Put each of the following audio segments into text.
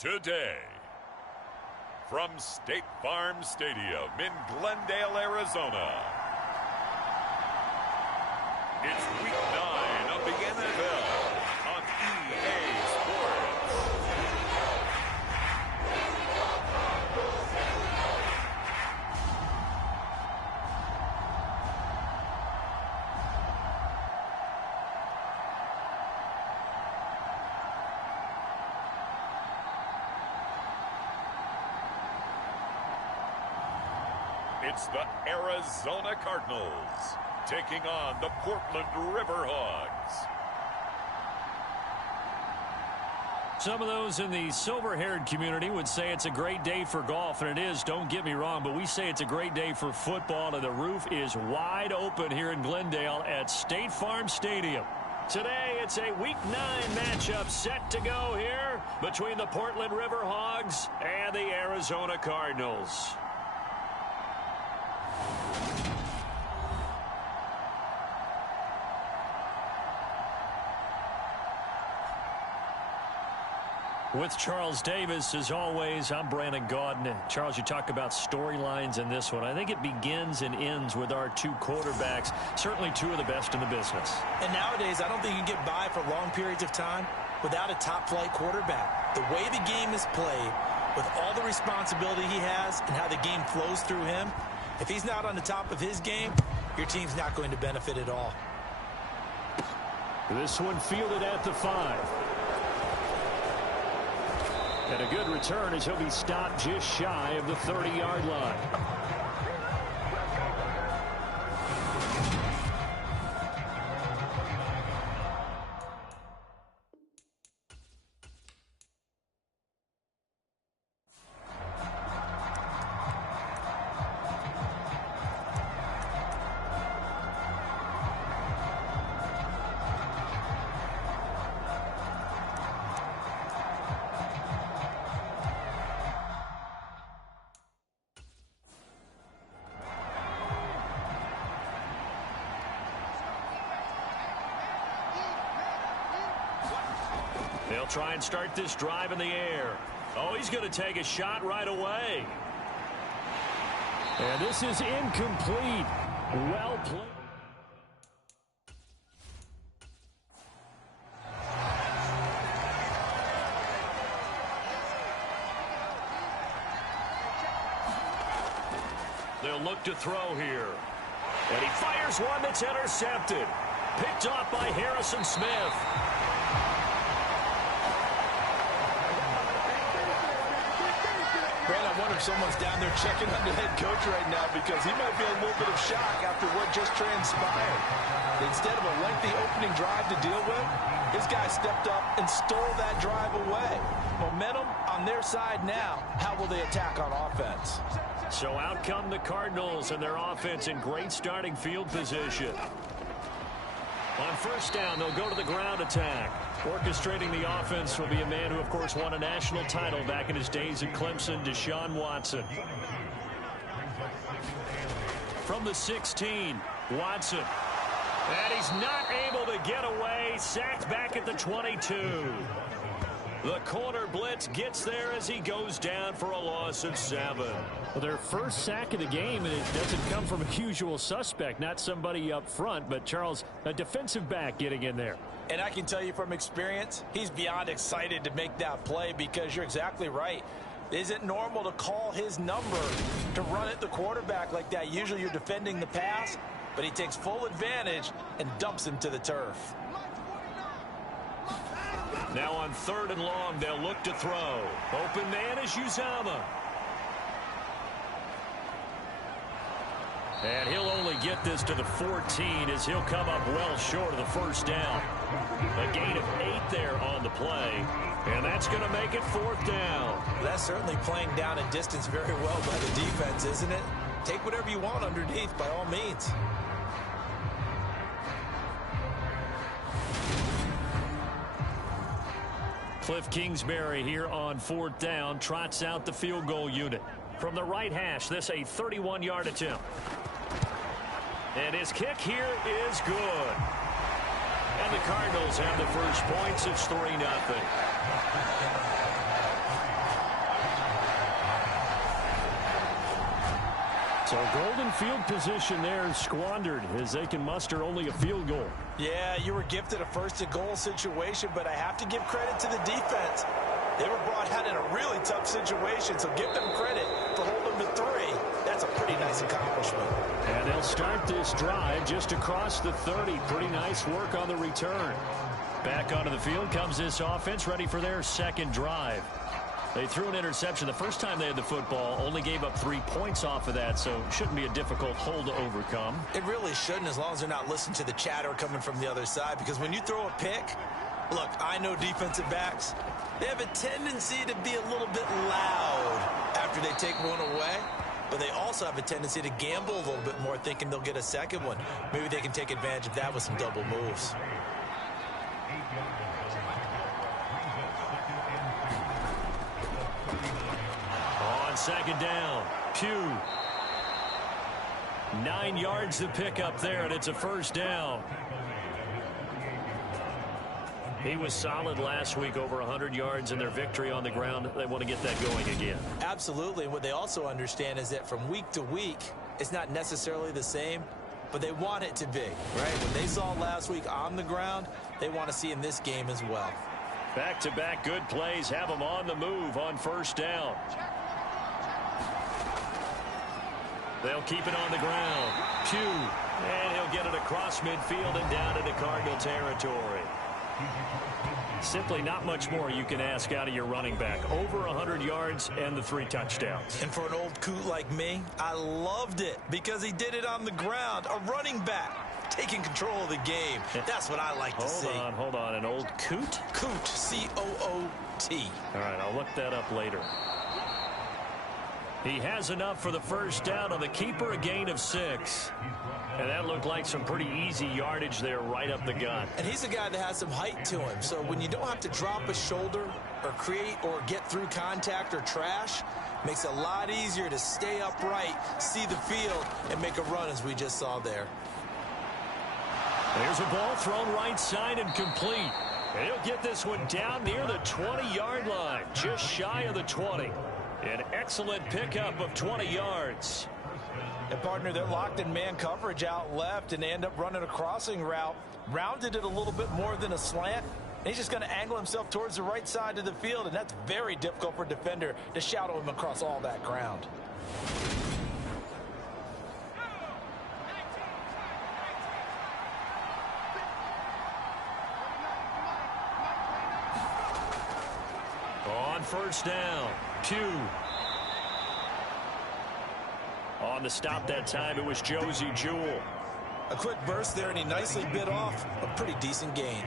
today. From State Farm Stadium in Glendale, Arizona, it's Week 9 of the NFL on EA Sports. It's the Arizona Cardinals taking on the Portland Riverhawks. Some of those in the silver-haired community would say it's a great day for golf, and it is, don't get me wrong, but we say it's a great day for football, and the roof is wide open here in Glendale at State Farm Stadium. Today, it's a Week 9 matchup set to go here between the Portland Riverhawks and the Arizona Cardinals. With Charles Davis, as always, I'm Brandon Gaudin. Charles, you talk about storylines in this one. I think it begins and ends with our two quarterbacks, certainly two of the best in the business. And nowadays, I don't think you can get by for long periods of time without a top-flight quarterback. The way the game is played, with all the responsibility he has and how the game flows through him, if he's not on the top of his game, your team's not going to benefit at all. This one fielded at the 5. And a good return as he'll be stopped just shy of the 30-yard line. They'll try and start this drive in the air. Oh, he's going to take a shot right away. And this is incomplete. Well played. They'll look to throw here. And he fires one that's intercepted. Picked off by Harrison Smith. Brad, I wonder if someone's down there checking on the head coach right now because he might be in a little bit of shock after what just transpired. Instead of a lengthy opening drive to deal with, his guy stepped up and stole that drive away. Momentum on their side now. How will they attack on offense? So out come the Cardinals and their offense in great starting field position. On first down, they'll go to the ground attack. Orchestrating the offense will be a man who, of course, won a national title back in his days at Clemson, Deshaun Watson. From the 16, Watson. And he's not able to get away. Sacked back at the 22. The corner blitz gets there as he goes down for a loss of 7. Well, their first sack of the game, and it doesn't come from a usual suspect, not somebody up front, but Charles, a defensive back getting in there. And I can tell you from experience, he's beyond excited to make that play because you're exactly right. It isn't normal to call his number to run at the quarterback like that. Usually you're defending the pass, but he takes full advantage and dumps him to the turf. Now on 3rd and long, they'll look to throw. Open man is Uzama. And he'll only get this to the 14 as he'll come up well short of the first down. A gain of 8 there on the play. And that's going to make it 4th down. That's certainly playing down and distance very well by the defense, isn't it? Take whatever you want underneath by all means. Cliff Kingsbury here on 4th down trots out the field goal unit. From the right hash, this a 31-yard attempt. And his kick here is good. And the Cardinals have the first points. It's 3-0. So golden field position there squandered as they can muster only a field goal. Yeah, you were gifted a first-and-goal situation, but I have to give credit to the defense. They were brought out in a really tough situation, so give them credit for holding them to 3. That's a pretty nice accomplishment. And they'll start this drive just across the 30. Pretty nice work on the return. Back onto the field comes this offense, ready for their second drive. They threw an interception the first time they had the football, only gave up 3 points off of that, so it shouldn't be a difficult hole to overcome. It really shouldn't, as long as they're not listening to the chatter coming from the other side, because when you throw a pick, look, I know defensive backs, they have a tendency to be a little bit loud after they take one away, but they also have a tendency to gamble a little bit more, thinking they'll get a second one. Maybe they can take advantage of that with some double moves. On second down, Pugh. 9 yards to pick up there, and it's a first down. He was solid last week, over 100 yards in their victory on the ground. They want to get that going again. Absolutely. And what they also understand is that from week to week, it's not necessarily the same, but they want it to be, right? When they saw last week on the ground, they want to see in this game as well. Back-to-back good plays have them on the move on first down. They'll keep it on the ground. Pugh, and he'll get it across midfield and down into Cardinal territory. Simply not much more you can ask out of your running back. Over 100 yards and the 3 touchdowns. And for an old coot like me, I loved it because he did it on the ground. A running back taking control of the game. That's what I like to see. Hold on. An old coot? Coot, C-O-O-T. All right, I'll look that up later. He has enough for the first down on the keeper, a gain of 6. And that looked like some pretty easy yardage there right up the gut. And he's a guy that has some height to him. So when you don't have to drop a shoulder or create or get through contact or trash, makes it a lot easier to stay upright, see the field, and make a run as we just saw there. There's a ball thrown right side and complete. And he'll get this one down near the 20-yard line, just shy of the 20. An excellent pickup of 20 yards. And partner, they're locked in man coverage out left, and they end up running a crossing route. Rounded it a little bit more than a slant. And he's just going to angle himself towards the right side of the field, and that's very difficult for a defender to shadow him across all that ground. On first down, Pugh. On the stop that time, it was Josie Jewell. A quick burst there, and he nicely bit off a pretty decent gain.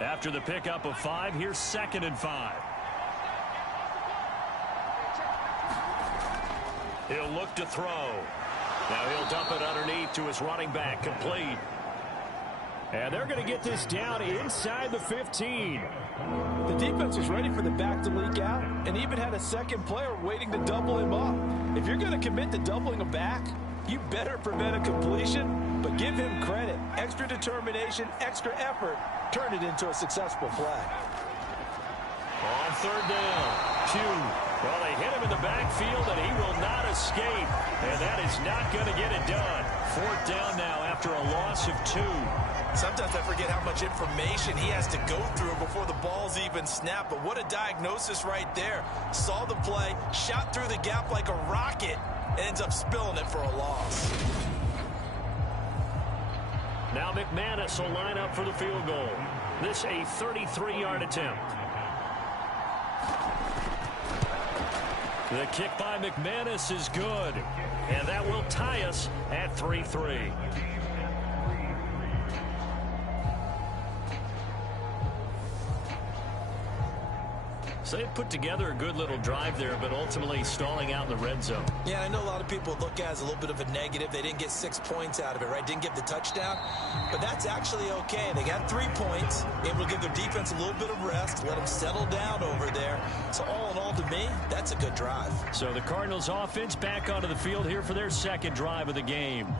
After the pickup of 5, here's 2nd and 5. He'll look to throw. Now he'll dump it underneath to his running back, complete. And they're going to get this down inside the 15. The defense was ready for the back to leak out and even had a second player waiting to double him up. If you're going to commit to doubling a back, you better prevent a completion, but give him credit. Extra determination, extra effort, turn it into a successful play. On third down, Pugh. Well, they hit him in the backfield, and he will not escape. And that is not going to get it done. 4th down now after a loss of 2. Sometimes I forget how much information he has to go through before the ball's even snapped. But what a diagnosis right there. Saw the play, shot through the gap like a rocket, and ends up spilling it for a loss. Now McManus will line up for the field goal. This a 33-yard attempt. The kick by McManus is good, and that will tie us at 3-3. So they put together a good little drive there, but ultimately stalling out in the red zone. Yeah, I know a lot of people look at it as a little bit of a negative. They didn't get 6 points out of it, right? Didn't get the touchdown. But that's actually okay. They got 3 points, able to give their defense a little bit of rest, let them settle down over there. So all in all, to me, that's a good drive. So the Cardinals offense back onto the field here for their second drive of the game.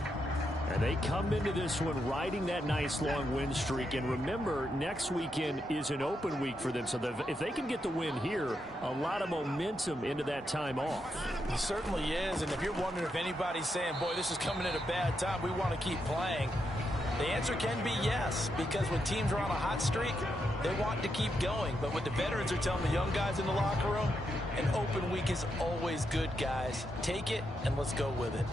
And they come into this one riding that nice long win streak. And remember, next weekend is an open week for them. So if they can get the win here, a lot of momentum into that time off. It certainly is. And if you're wondering if anybody's saying, boy, this is coming at a bad time, we want to keep playing, the answer can be yes. Because when teams are on a hot streak, they want to keep going. But what the veterans are telling the young guys in the locker room, an open week is always good, guys. Take it and let's go with it.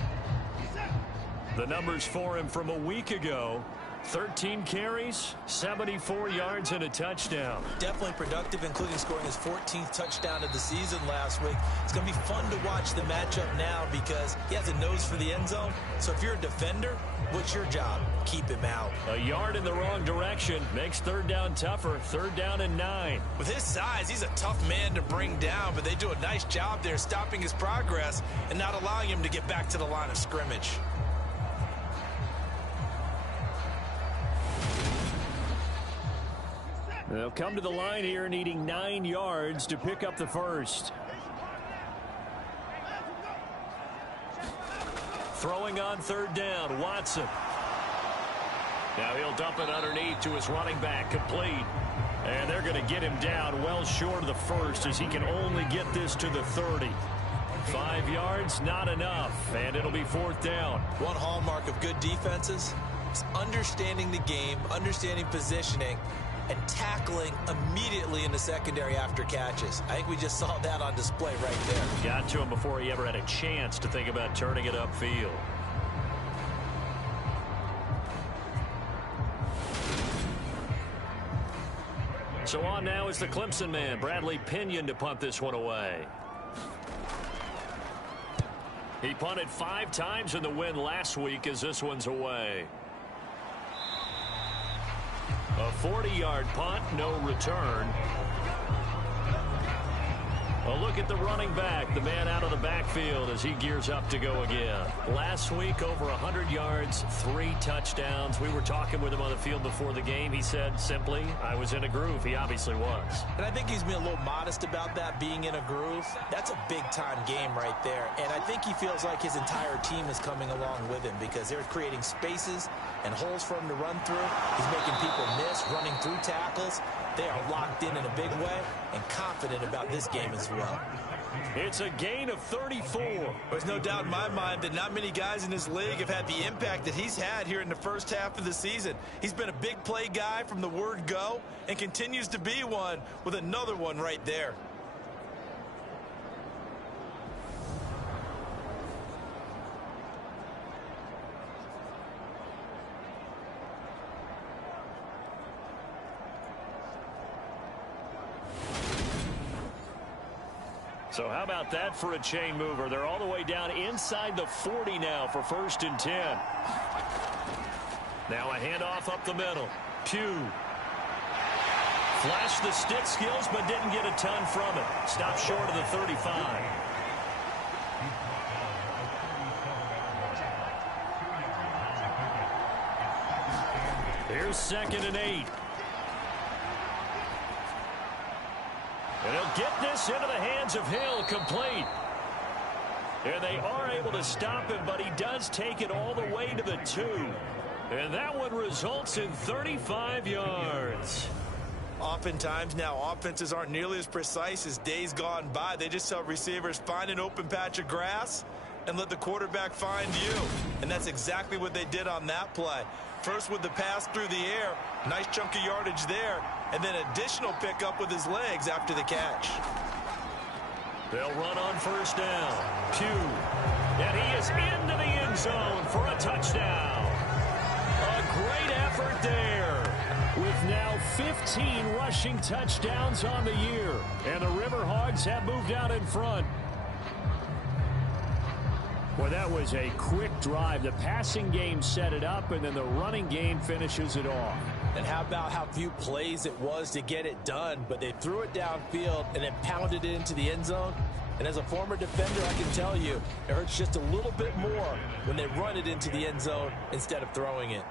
The numbers for him from a week ago: 13 carries, 74 yards, and a touchdown. Definitely productive, including scoring his 14th touchdown of the season last week. It's going to be fun to watch the matchup now because he has a nose for the end zone. So if you're a defender, what's your job? Keep him out. A yard in the wrong direction makes third down tougher. 3rd down and 9. With his size, he's a tough man to bring down, but they do a nice job there stopping his progress and not allowing him to get back to the line of scrimmage. They'll come to the line here needing 9 yards to pick up the first. Throwing on 3rd down, Watson. Now he'll dump it underneath to his running back, complete. And they're going to get him down well short of the first as he can only get this to the 30. 5 yards, not enough, and it'll be 4th down. One hallmark of good defenses is understanding the game, understanding positioning, and tackling immediately in the secondary after catches. I think we just saw that on display right there. Got to him before he ever had a chance to think about turning it upfield. So on now is the Clemson man, Bradley Pinion, to punt this one away. He punted 5 times in the win last week as this one's away. A 40-yard punt, no return. A look at the running back, the man out of the backfield as he gears up to go again. Last week, over 100 yards, 3 touchdowns. We were talking with him on the field before the game. He said simply, I was in a groove. He obviously was. And I think he's been a little modest about that, being in a groove. That's a big-time game right there. And I think he feels like his entire team is coming along with him because they're creating spaces and holes for him to run through. He's making people miss, running through tackles. They are locked in a big way and confident about this game as well. It's a gain of 34. There's no doubt in my mind that not many guys in this league have had the impact that he's had here in the first half of the season. He's been a big play guy from the word go and continues to be one with another one right there. So how about that for a chain mover? They're all the way down inside the 40 now for 1st and 10. Now a handoff up the middle. Pugh. Flashed the stick skills, but didn't get a ton from it. Stopped short of the 35. Here's 2nd and 8. And he'll get this into the hands of Hill, complete. And they are able to stop him, but he does take it all the way to the 2. And that one results in 35 yards. Oftentimes now, offenses aren't nearly as precise as days gone by. They just tell receivers, find an open patch of grass and let the quarterback find you. And that's exactly what they did on that play. First with the pass through the air, nice chunk of yardage there, and then additional pickup with his legs after the catch. They'll run on 1st down. Pugh. And he is into the end zone for a touchdown. A great effort there. With now 15 rushing touchdowns on the year. And the Riverhogs have moved out in front. Well, that was a quick drive. The passing game set it up, and then the running game finishes it off. And how about how few plays it was to get it done, but they threw it downfield and then pounded it into the end zone. And as a former defender, I can tell you, it hurts just a little bit more when they run it into the end zone instead of throwing it.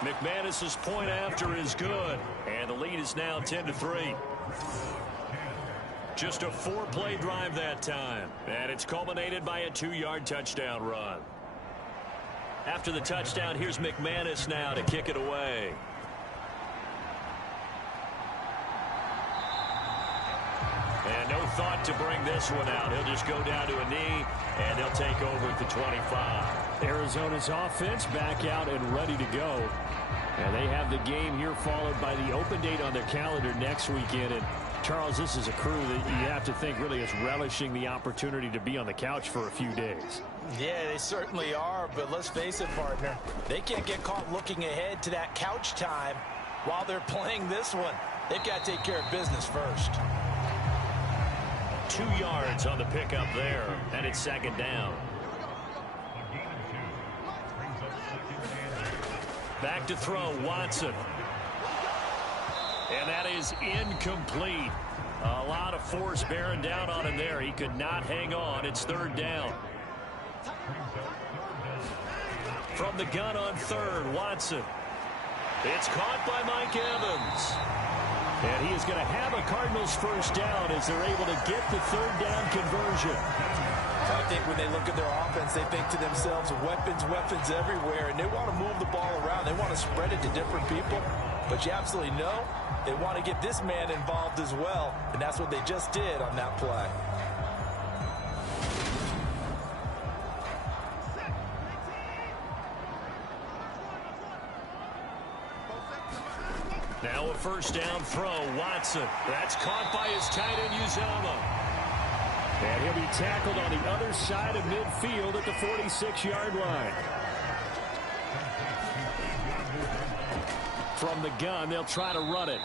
McManus's point after is good, and the lead is now 10-3. Just a 4-play drive that time. And it's culminated by a 2-yard touchdown run. After the touchdown, here's McManus now to kick it away. And no thought to bring this one out. He'll just go down to a knee, and they'll take over at the 25. Arizona's offense back out and ready to go. And they have the game here followed by the open date on their calendar next weekend. And Charles, this is a crew that you have to think really is relishing the opportunity to be on the couch for a few days. Yeah, they certainly are, but let's face it, partner. They can't get caught looking ahead to that couch time while they're playing this one. They've got to take care of business first. 2 yards on the pickup there, and it's second down. Back to throw, Watson. And that is incomplete. A lot of force bearing down on him there. He could not hang on. It's third down. From the gun on third, Watson. It's caught by Mike Evans. And he is going to have a Cardinals first down as they're able to get the third down conversion. I think when they look at their offense, they think to themselves, weapons, weapons everywhere, and they want to move the ball around. They want to spread it to different people. But you absolutely know they want to get this man involved as well, and that's what they just did on that play. Now a first down throw, Watson. That's caught by his tight end, Uzomah. And he'll be tackled on the other side of midfield at the 46-yard line. From the gun, they'll try to run it.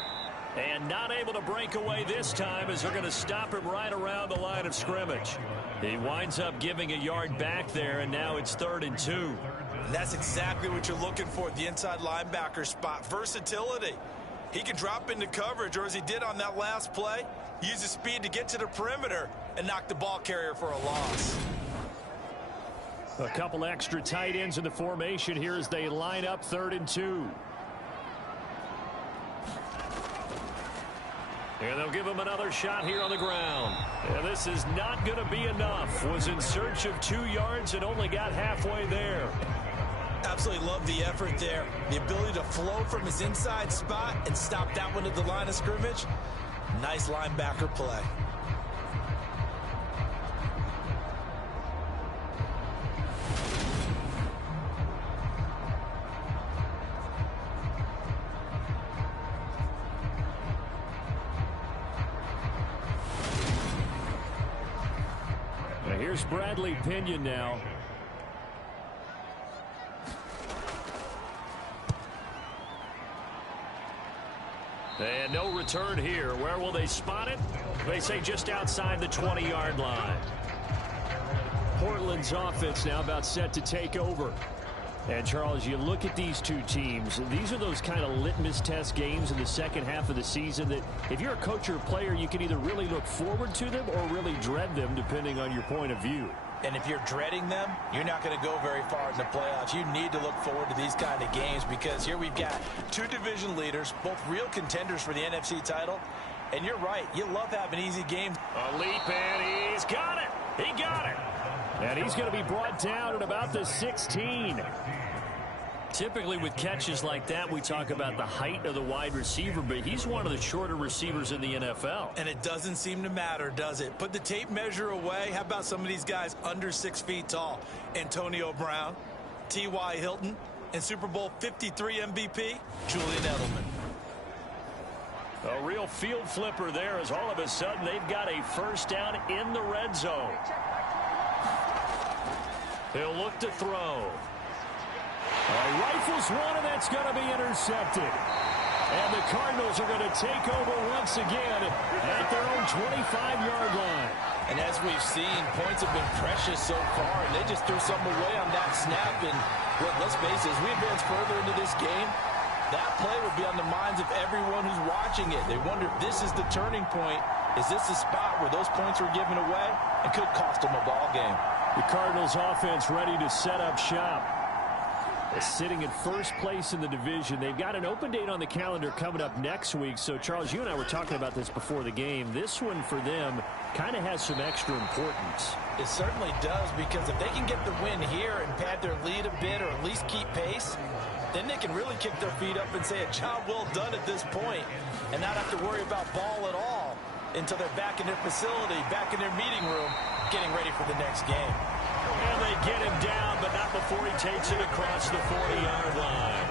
And not able to break away this time as they're going to stop him right around the line of scrimmage. He winds up giving a yard back there, and now it's 3rd and 2. And that's exactly what you're looking for, the inside linebacker spot. Versatility. He can drop into coverage, or as he did on that last play, use his speed to get to the perimeter and knock the ball carrier for a loss. A couple extra tight ends in the formation here as they line up 3rd and 2. And they'll give him another shot here on the ground. And this is not going to be enough. Was in search of 2 yards and only got halfway there. Absolutely love the effort there. The ability to flow from his inside spot and stop that one at the line of scrimmage. Nice linebacker play. Now here's Bradley Pinion now. And no return here. Where will they spot it? They say just outside the 20-yard line. Portland's offense now about set to take over. And, Charles, you look at these two teams, these are those kind of litmus test games in the second half of the season that if you're a coach or a player, you can either really look forward to them or really dread them, depending on your point of view. And if you're dreading them, you're not going to go very far in the playoffs. You need to look forward to these kind of games because here we've got two division leaders, both real contenders for the NFC title. And you're right, you love having easy games. A leap, and he's got it. He got it. And he's going to be brought down at about the 16. Typically with catches like that, we talk about the height of the wide receiver, but he's one of the shorter receivers in the NFL. And it doesn't seem to matter, does it? Put the tape measure away. How about some of these guys under 6 feet tall? Antonio Brown, T.Y. Hilton, and Super Bowl 53 MVP, Julian Edelman. A real field flipper there as all of a sudden they've got a first down in the red zone. He'll look to throw. Rifles one, and that's going to be intercepted. And the Cardinals are going to take over once again at their own 25-yard line. And as we've seen, points have been precious so far, and they just threw something away on that snap. And look, let's face it, as we advance further into this game, that play will be on the minds of everyone who's watching it. They wonder if this is the turning point. Is this the spot where those points were given away? It could cost them a ball game. The Cardinals offense ready to set up shop. Sitting in first place in the division. They've got an open date on the calendar coming up next week. So, Charles, you and I were talking about this before the game. This one for them kind of has some extra importance. It certainly does, because if they can get the win here and pad their lead a bit or at least keep pace, then they can really kick their feet up and say a job well done at this point and not have to worry about ball at all until they're back in their facility, back in their meeting room, getting ready for the next game. And they get him down, but not before he takes it across the 40-yard line.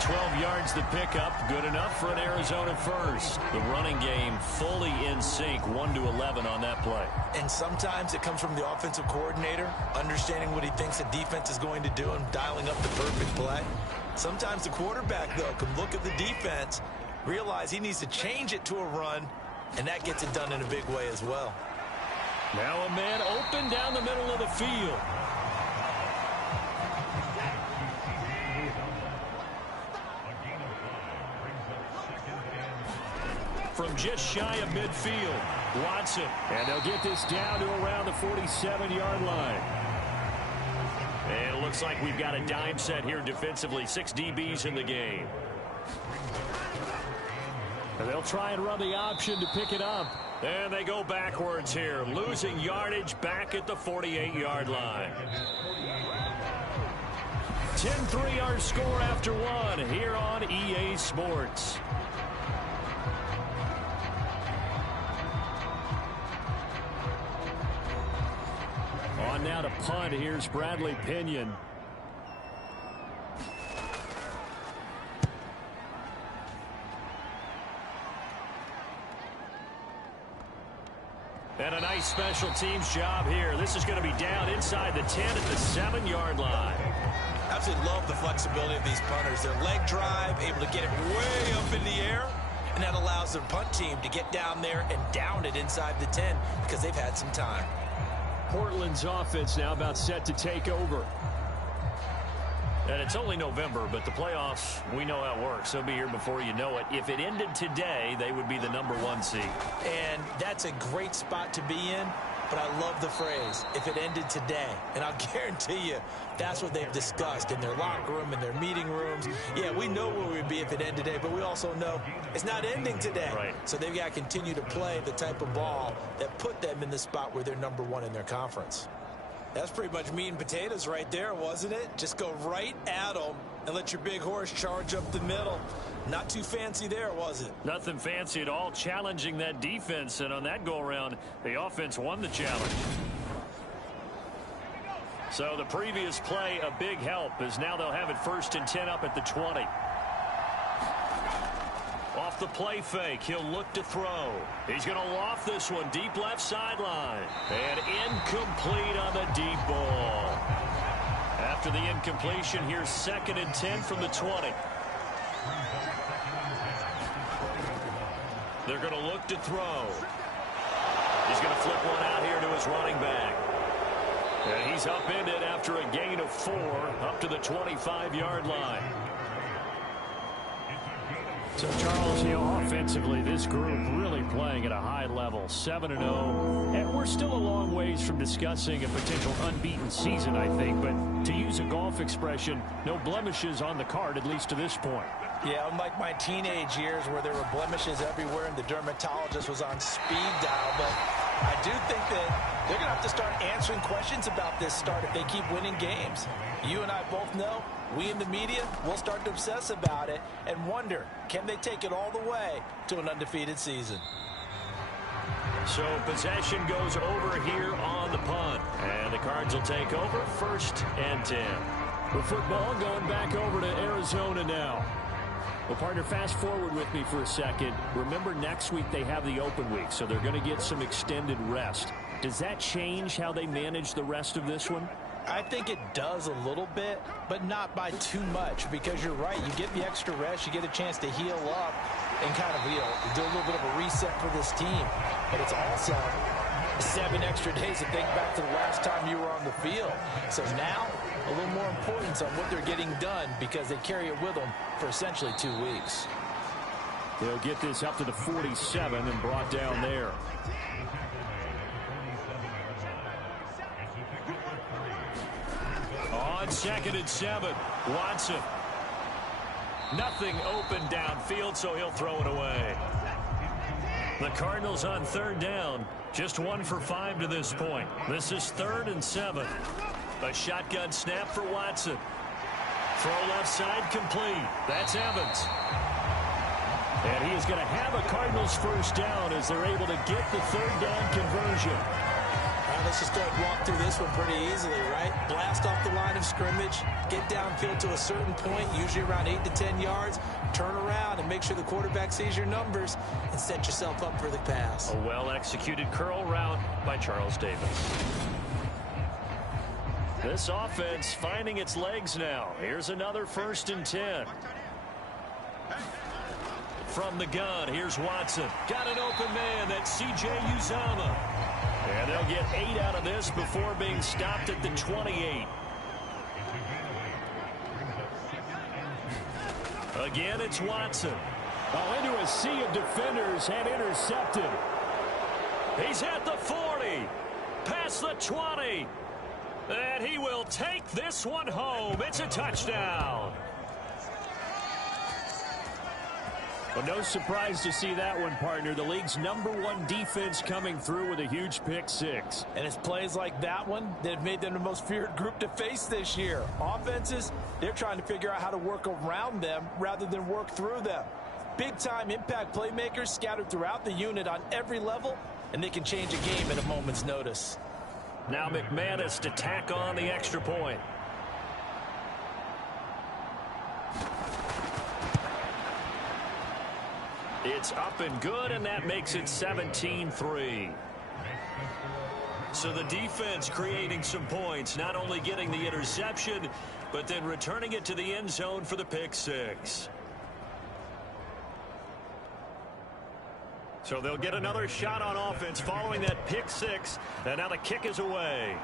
12 yards to pick up, good enough for an Arizona first. The running game fully in sync, 1-11 on that play. And sometimes it comes from the offensive coordinator, understanding what he thinks the defense is going to do and dialing up the perfect play. Sometimes the quarterback, though, can look at the defense, realize he needs to change it to a run, and that gets it done in a big way as well. Now a man open down the middle of the field. From just shy of midfield, Watson. And they'll get this down to around the 47-yard line. And it looks like we've got a dime set here defensively. 6 DBs in the game. And they'll try and run the option to pick it up. And they go backwards here, losing yardage back at the 48-yard line. 10-3 our score after one here on EA Sports. On now to punt. Here's Bradley Pinion. And a nice special teams job here. This is going to be down inside the 10 at the 7-yard line. Absolutely love the flexibility of these punters. Their leg drive, able to get it way up in the air, and that allows their punt team to get down there and down it inside the 10 because they've had some time. Portland's offense now about set to take over. And it's only November, but the playoffs, we know how it works. They'll be here before you know it. If it ended today, they would be the #1 seed. And that's a great spot to be in, but I love the phrase, if it ended today. And I'll guarantee you, that's what they've discussed in their locker room, in their meeting rooms. Yeah, we know where we'd be if it ended today, but we also know it's not ending today. Right. So they've got to continue to play the type of ball that put them in the spot where they're #1 in their conference. That's pretty much meat and potatoes right there, wasn't it? Just go right at them and let your big horse charge up the middle. Not too fancy there, was it? Nothing fancy at all, challenging that defense. And on that go-around, the offense won the challenge. So the previous play, a big help, as now they'll have it 1st and 10 up at the 20. Off the play fake, he'll look to throw. He's going to loft this one deep left sideline. And incomplete on the deep ball. After the incompletion, here's 2nd and 10 from the 20. They're going to look to throw. He's going to flip one out here to his running back. And he's upended after a gain of 4 up to the 25-yard line. So, Charles, offensively, this group really playing at a high level, 7-0. And we're still a long ways from discussing a potential unbeaten season, I think. But to use a golf expression, no blemishes on the card, at least to this point. Yeah, unlike my teenage years where there were blemishes everywhere and the dermatologist was on speed dial. But I do think that they're going to have to start answering questions about this start if they keep winning games. You and I both know, we in the media, will start to obsess about it and wonder, can they take it all the way to an undefeated season? So possession goes over here on the punt. And the Cards will take over 1st and 10. The football going back over to Arizona now. Well, partner, fast forward with me for a second. Remember, next week they have the open week, so they're going to get some extended rest. Does that change how they manage the rest of this one? I think it does a little bit, but not by too much, because you're right. You get the extra rest. You get a chance to heal up and kind of, do a little bit of a reset for this team. But it's also 7 extra days to think back to the last time you were on the field. So now, a little more importance on what they're getting done because they carry it with them for essentially 2 weeks. They'll get this up to the 47 and brought down there. On 2nd and 7. Watson. Nothing open downfield, so he'll throw it away. The Cardinals on 3rd down. Just 1 for 5 to this point. This is 3rd and 7. A shotgun snap for Watson. Throw left side complete. That's Evans. And he is going to have a Cardinals first down as they're able to get the 3rd down conversion. Let's just go ahead and walk through this one pretty easily, right? Blast off the line of scrimmage, get downfield to a certain point, usually around 8 to 10 yards, turn around and make sure the quarterback sees your numbers and set yourself up for the pass. A well-executed curl route by Charles Davis. This offense finding its legs now. Here's another 1st and 10. From the gun, here's Watson. Got an open man. That's C.J. Uzomah. And they'll get 8 out of this before being stopped at the 28. Again, it's Watson. Into a sea of defenders and intercepted. He's at the 40. Past the 20. And he will take this one home. It's a touchdown. Well, no surprise to see that one, partner. The league's #1 defense coming through with a huge pick-6. And it's plays like that one that have made them the most feared group to face this year. Offenses, they're trying to figure out how to work around them rather than work through them. Big-time impact playmakers scattered throughout the unit on every level, and they can change a game at a moment's notice. Now McManus to tack on the extra point. It's up and good, and that makes it 17-3. So the defense creating some points, not only getting the interception, but then returning it to the end zone for the pick-6. So they'll get another shot on offense following that pick-6, and now the kick is away.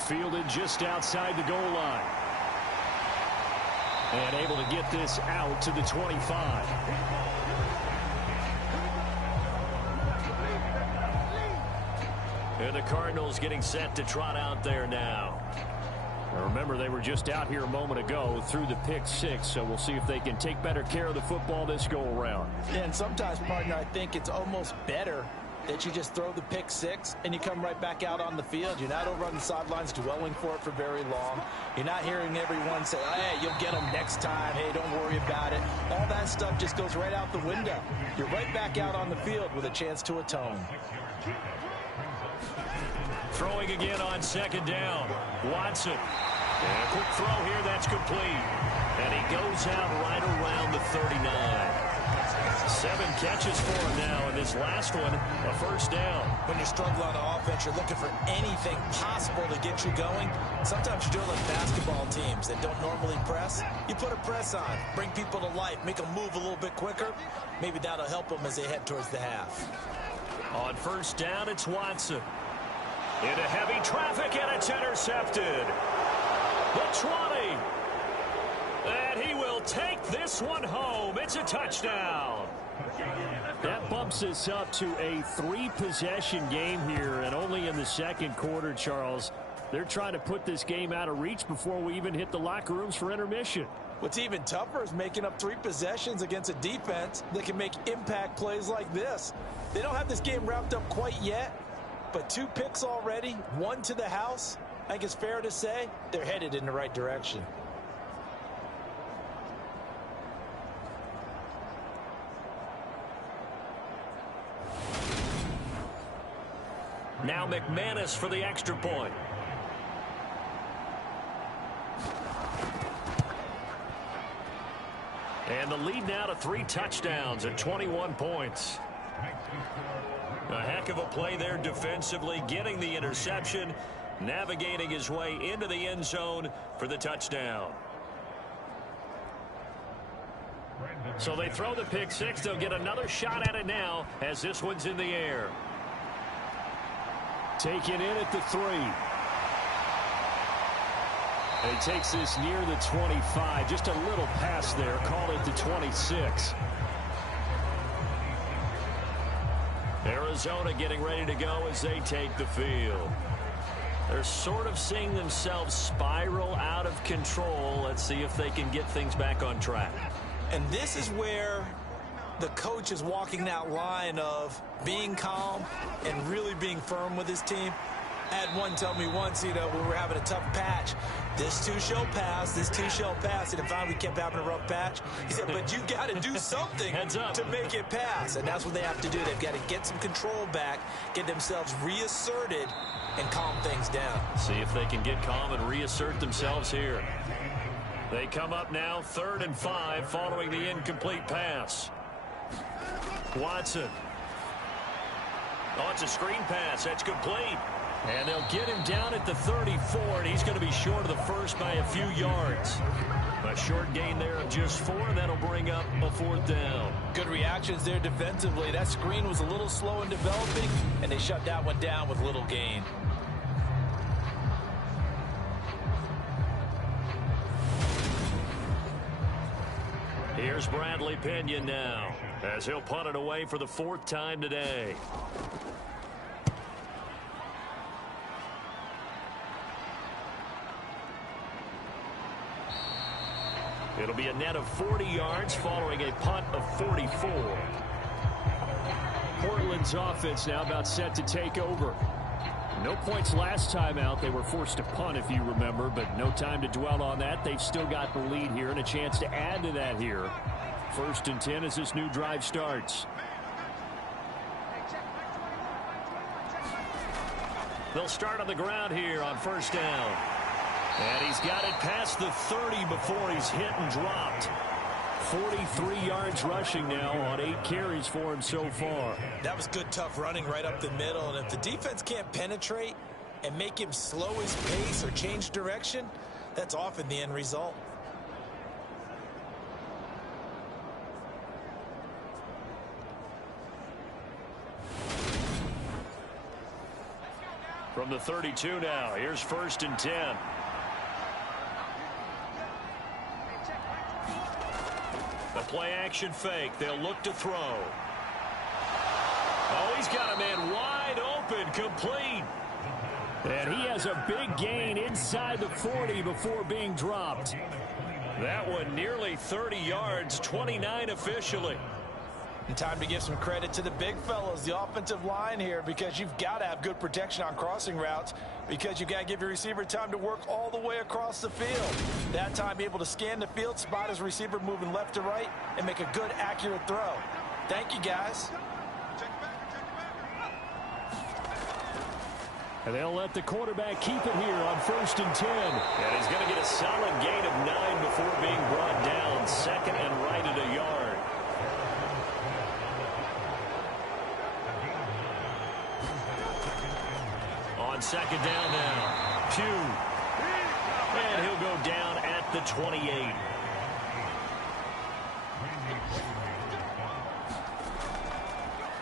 Fielded just outside the goal line. And able to get this out to the 25. And the Cardinals getting set to trot out there now. Now remember, they were just out here a moment ago through the pick-6, so we'll see if they can take better care of the football this go-around. And sometimes, partner, I think it's almost better that you just throw the pick-6 and you come right back out on the field. You're not over on the sidelines dwelling for it for very long. You're not hearing everyone say, hey, you'll get them next time. Hey, don't worry about it. All that stuff just goes right out the window. You're right back out on the field with a chance to atone. Throwing again on 2nd down. Watson. And a quick throw here, that's complete. And he goes out right around the 39. 7 catches for him now, and this last one, a 1st down. When you're struggling on offense, you're looking for anything possible to get you going. Sometimes you're doing like basketball teams that don't normally press. You put a press on, bring people to life, make them move a little bit quicker. Maybe that'll help them as they head towards the half. On 1st down, it's Watson. Into heavy traffic, and it's intercepted. The 20. And he will take this one home. It's a touchdown. That bumps us up to a 3-possession game here, and only in the 2nd quarter, Charles. They're trying to put this game out of reach before we even hit the locker rooms for intermission. What's even tougher is making up 3 possessions against a defense that can make impact plays like this. They don't have this game wrapped up quite yet, but 2 picks already, 1 to the house. I think it's fair to say they're headed in the right direction. Now McManus for the extra point. And the lead now to 3 touchdowns at 21 points. A heck of a play there defensively, getting the interception, navigating his way into the end zone for the touchdown. So they throw the pick-6. They'll get another shot at it now as this one's in the air. Taken in at the 3. And he takes this near the 25. Just a little pass there. Call it the 26. Arizona getting ready to go as they take the field. They're sort of seeing themselves spiral out of control. Let's see if they can get things back on track. And this is where the coach is walking that line of being calm and really being firm with his team. I had one tell me once, when we were having a tough patch, this too shall pass, this too shall pass. And finally we kept having a rough patch. He said, but you got to do something to make it pass. And that's what they have to do. They've got to get some control back, get themselves reasserted, and calm things down. See if they can get calm and reassert themselves here. They come up now 3rd and 5 following the incomplete pass. Watson. Oh, it's a screen pass. That's complete. And they'll get him down at the 34, and he's going to be short of the first by a few yards. A short gain there of just 4, and that'll bring up a 4th down. Good reactions there defensively. That screen was a little slow in developing, and they shut that one down with little gain. Here's Bradley Pinion now, as he'll punt it away for the 4th time today. It'll be a net of 40 yards following a punt of 44. Portland's offense now about set to take over. No points last time out. They were forced to punt, if you remember, but no time to dwell on that. They've still got the lead here and a chance to add to that here. 1st and 10 as this new drive starts. They'll start on the ground here on 1st down. And he's got it past the 30 before he's hit and dropped. 43 yards rushing now on 8 carries for him so far. That was good, tough running right up the middle. And if the defense can't penetrate and make him slow his pace or change direction, that's often the end result. From the 32 now, here's 1st and 10. The play action fake. They'll look to throw. Oh, he's got a man wide open, complete. And he has a big gain inside the 40 before being dropped. That one nearly 30 yards, 29 officially. And time to give some credit to the big fellows, the offensive line here, because you've got to have good protection on crossing routes, because you've got to give your receiver time to work all the way across the field. That time, be able to scan the field, spot his receiver moving left to right, and make a good, accurate throw. Thank you, guys. And they'll let the quarterback keep it here on 1st and 10. And he's going to get a solid gain of 9 before being brought down. 2nd and right at a yard. On 2nd down now. Pugh. And he'll go down at the 28.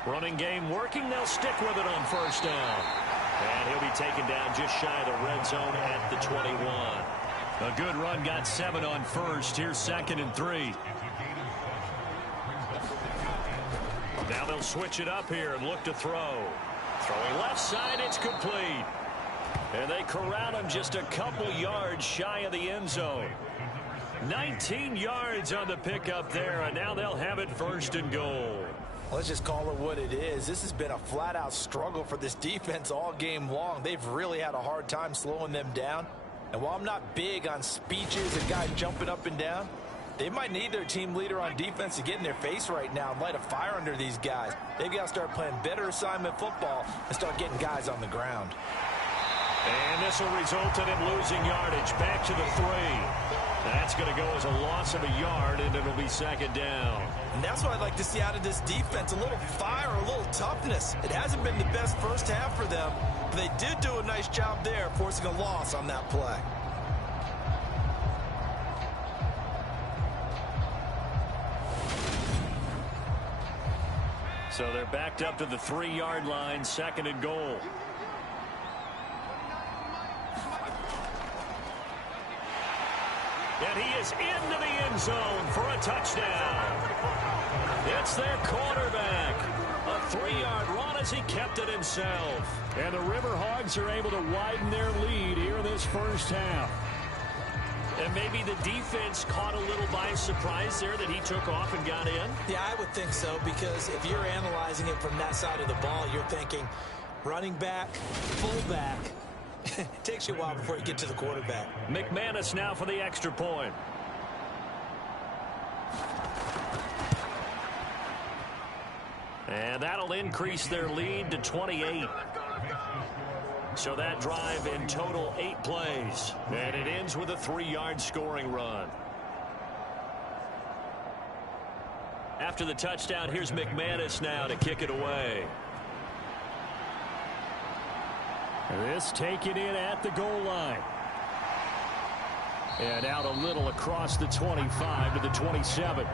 Running game working. They'll stick with it on 1st down. And he'll be taken down just shy of the red zone at the 21. A good run, got 7 on 1st. Here's 2nd and 3. Now they'll switch it up here and look to throw. Throwing left side, it's complete. And they corral him just a couple yards shy of the end zone. 19 yards on the pickup there, and now they'll have it 1st and goal. Let's just call it what it is. This has been a flat-out struggle for this defense all game long. They've really had a hard time slowing them down. And while I'm not big on speeches and guys jumping up and down, they might need their team leader on defense to get in their face right now and light a fire under these guys. They've got to start playing better assignment football and start getting guys on the ground. And this will result in him losing yardage. Back to the 3. That's going to go as a loss of a yard, and it'll be 2nd down. And that's what I'd like to see out of this defense, a little fire, a little toughness. It hasn't been the best first half for them, but they did do a nice job there, forcing a loss on that play. So they're backed up to the 3-yard line, 2nd and goal. And he is into the end zone for a touchdown. It's their quarterback. A 3-yard run, does. He kept it himself. And the Riverhogs are able to widen their lead here in this first half. And maybe the defense caught a little by surprise there that he took off and got in. Yeah, I would think so, because if you're analyzing it from that side of the ball, you're thinking running back, fullback. It takes you a while before you get to the quarterback. McManus now for the extra point. And that'll increase their lead to 28. So that drive in total 8 plays. And it ends with a 3-yard scoring run. After the touchdown, here's McManus now to kick it away. This taken in at the goal line. And out a little across the 25 to the 27.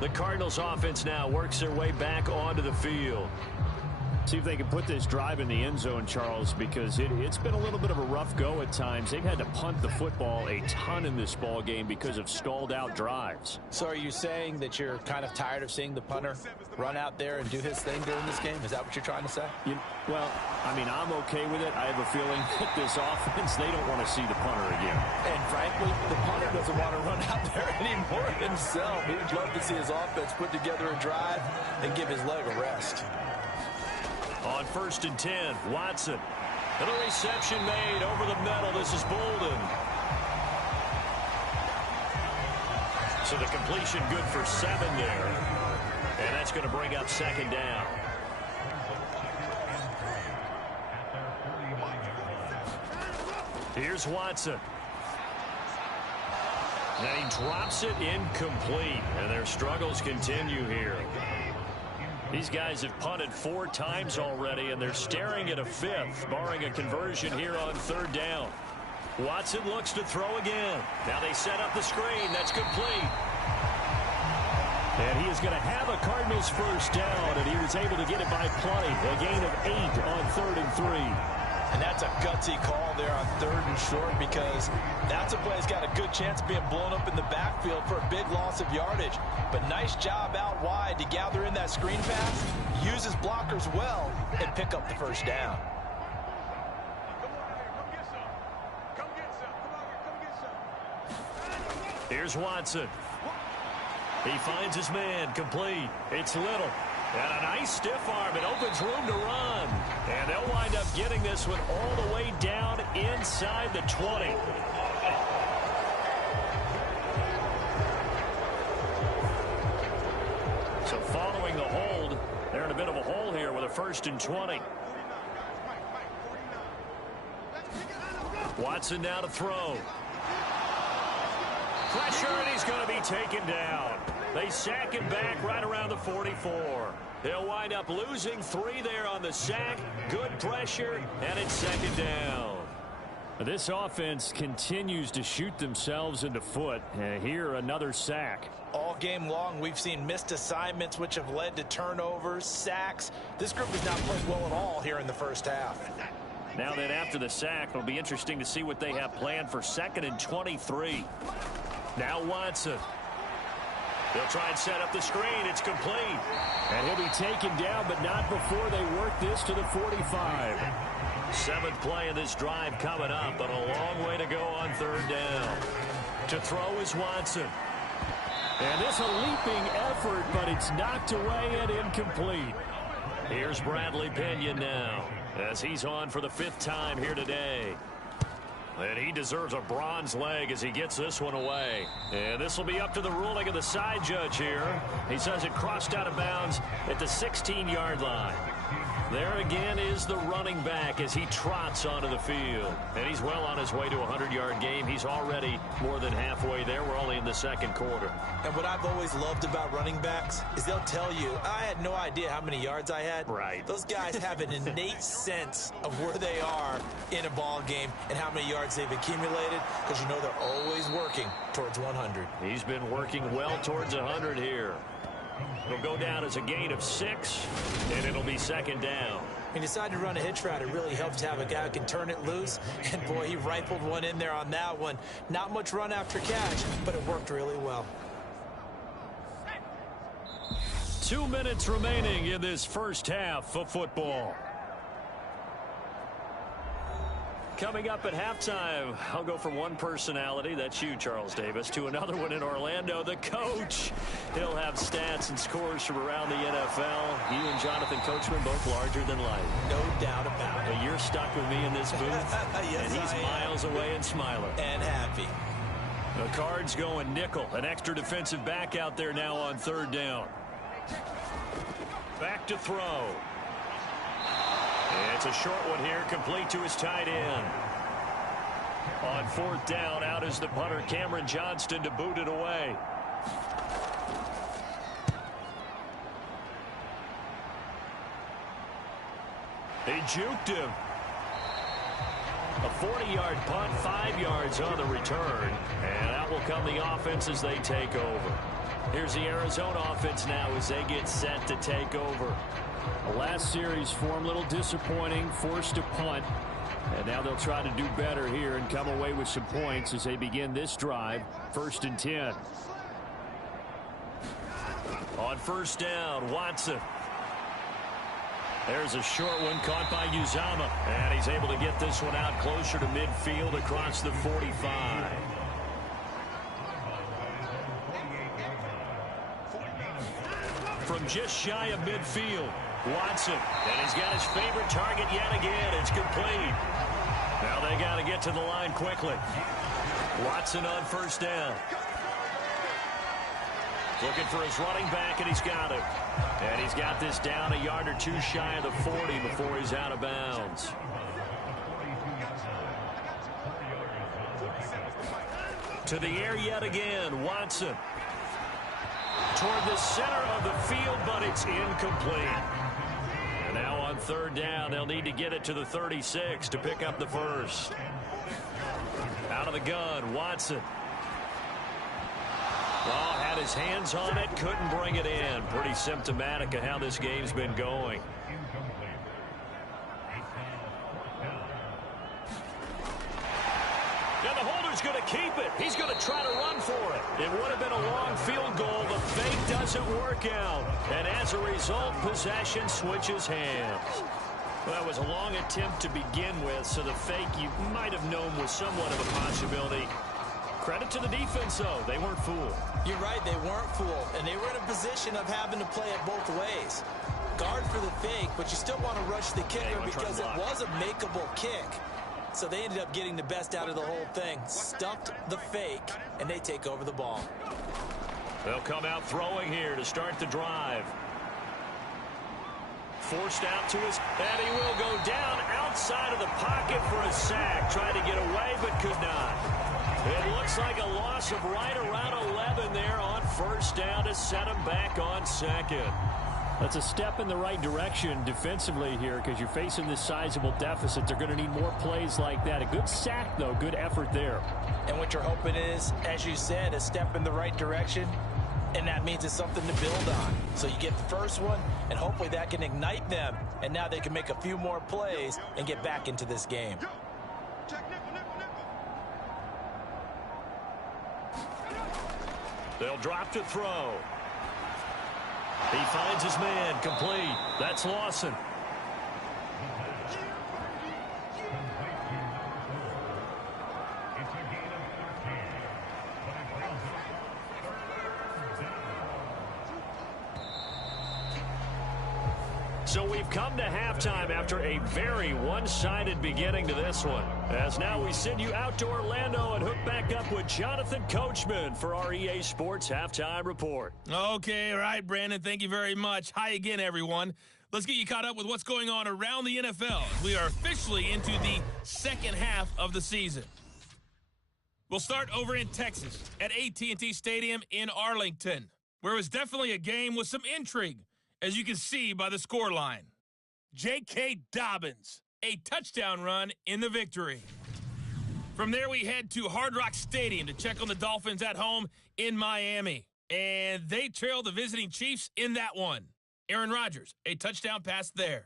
The Cardinals offense now works their way back onto the field. See if they can put this drive in the end zone, Charles, because it's been a little bit of a rough go at times. They've had to punt the football a ton in this ball game because of stalled out drives. So are you saying that you're kind of tired of seeing the punter run out there and do his thing during this game? Is that what you're trying to say? Well, I mean, I'm okay with it. I have a feeling that this offense, they don't want to see the punter again. And frankly, the punter doesn't want to run out there anymore himself. He would love to see his offense put together a drive and give his leg a rest. On 1st and 10, Watson. And a reception made over the middle. This is Bolden. So the completion good for 7 there. And that's going to bring up 2nd down. Here's Watson. And he drops it incomplete. And their struggles continue here. These guys have punted 4 times already, and they're staring at a 5th, barring a conversion here on 3rd down. Watson looks to throw again. Now they set up the screen. That's complete. And he is going to have a Cardinals first down, and he was able to get it by plenty. A gain of 8 on 3rd and 3. And that's a gutsy call there on 3rd and short, because that's a play that's got a good chance of being blown up in the backfield for a big loss of yardage. But nice job out wide to gather in that screen pass, use his blockers well, and pick up the first down. Here's Watson. He finds his man, complete. It's Little. And a nice stiff arm. It opens room to run. And they'll wind up getting this one all the way down inside the 20. So following the hold, they're in a bit of a hole here with a 1st and 20. Watson now to throw. Pressure, and he's going to be taken down. They sack him back right around the 44. They'll wind up losing 3 there on the sack. Good pressure, and it's 2nd down. This offense continues to shoot themselves in the foot. Here, another sack. All game long, we've seen missed assignments, which have led to turnovers, sacks. This group has not played well at all here in the first half. Now then, after the sack, it'll be interesting to see what they have planned for 2nd and 23. Now Watson. They'll try and set up the screen. It's complete. And he'll be taken down, but not before they work this to the 45. 7th play of this drive coming up, but a long way to go on 3rd down. To throw is Watson. And this a leaping effort, but it's knocked away and incomplete. Here's Bradley Pinion now, as he's on for the 5th time here today. And he deserves a bronze leg as he gets this one away. And this will be up to the ruling of the side judge here. He says it crossed out of bounds at the 16-yard line. There again is the running back as he trots onto the field. And he's well on his way to a 100-yard game. He's already more than halfway there. We're only in the 2nd quarter. And what I've always loved about running backs is they'll tell you, I had no idea how many yards I had. Right. Those guys have an innate sense of where they are in a ball game and how many yards they've accumulated, because you know they're always working towards 100. He's been working well towards 100 here. It'll go down as a gain of 6, and it'll be 2nd down. When you decide to run a hitch route, it really helps to have a guy who can turn it loose. And, boy, he rifled one in there on that one. Not much run after catch, but it worked really well. 2 minutes remaining in this first half of football. Coming up at halftime, I'll go from one personality, that's you, Charles Davis, to another one in Orlando, the coach. He'll have stats and scores from around the NFL. You and Jonathan Coachman both larger than life. No doubt about it. But you're stuck with me in this booth, yes, and he's miles away and smiling. And happy. The Cards going nickel, an extra defensive back out there now on third down. Back to throw. It's a short one here, complete to his tight end. On fourth down, out is the punter, Cameron Johnston, to boot it away. He juked him. A 40-yard punt, 5 yards on the return. And out will come the offense as they take over. Here's the Arizona offense now as they get set to take over. The last series for him, a little disappointing, forced a punt. And now they'll try to do better here and come away with some points as they begin this drive. 1st and 10. On first down, Watson. There's a short one caught by Uzama. And he's able to get this one out closer to midfield across the 45. From just shy of midfield, Watson. And he's got his favorite target yet again. It's complete. Now they got to get to the line quickly. Watson on first down. Looking for his running back, and he's got it. And he's got this down a yard or two shy of the 40 before he's out of bounds. To the air yet again, Watson. Toward the center of the field, but it's incomplete. And now on third down, they'll need to get it to the 36 to pick up the first. Out of the gun, Watson. Well, had his hands on it, couldn't bring it in. Pretty symptomatic of how this game's been going. And the holder's going to keep it. He's going to try to run for it. It would have been a long field goal. The fake doesn't work out. And as a result, possession switches hands. Well, that was a long attempt to begin with, so the fake you might have known was somewhat of a possibility. Credit to the defense, though. They weren't fooled. You're right, they weren't fooled. And they were in a position of having to play it both ways. Guard for the fake, but you still want to rush the kicker because it was a makeable kick. So they ended up getting the best out of the whole thing. Stuffed the fake, and they take over the ball. They'll come out throwing here to start the drive. Forced out to his, and he will go down outside of the pocket for a sack. Tried to get away, but could not. It looks like a loss of right around 11 there on first down to set him back on second. That's a step in the right direction defensively here because you're facing this sizable deficit. They're going to need more plays like that. A good sack, though. Good effort there. And what you're hoping is, as you said, a step in the right direction, and that means it's something to build on. So you get the first one, and hopefully that can ignite them, and now they can make a few more plays and get back into this game. They'll drop to throw. He finds his man, complete. That's Lawson. So we've come to halftime after a very one-sided beginning to this one. As now we send you out to Orlando and hook back up with Jonathan Coachman for our EA Sports Halftime Report. Okay, all right, Brandon, thank you very much. Hi again, everyone. Let's get you caught up with what's going on around the NFL. We are officially into the second half of the season. We'll start over in Texas at AT&T Stadium in Arlington, where it was definitely a game with some intrigue, as you can see by the scoreline. J.K. Dobbins, a touchdown run in the victory. From there, we head to Hard Rock Stadium to check on the Dolphins at home in Miami. And they trail the visiting Chiefs in that one. Aaron Rodgers, a touchdown pass there.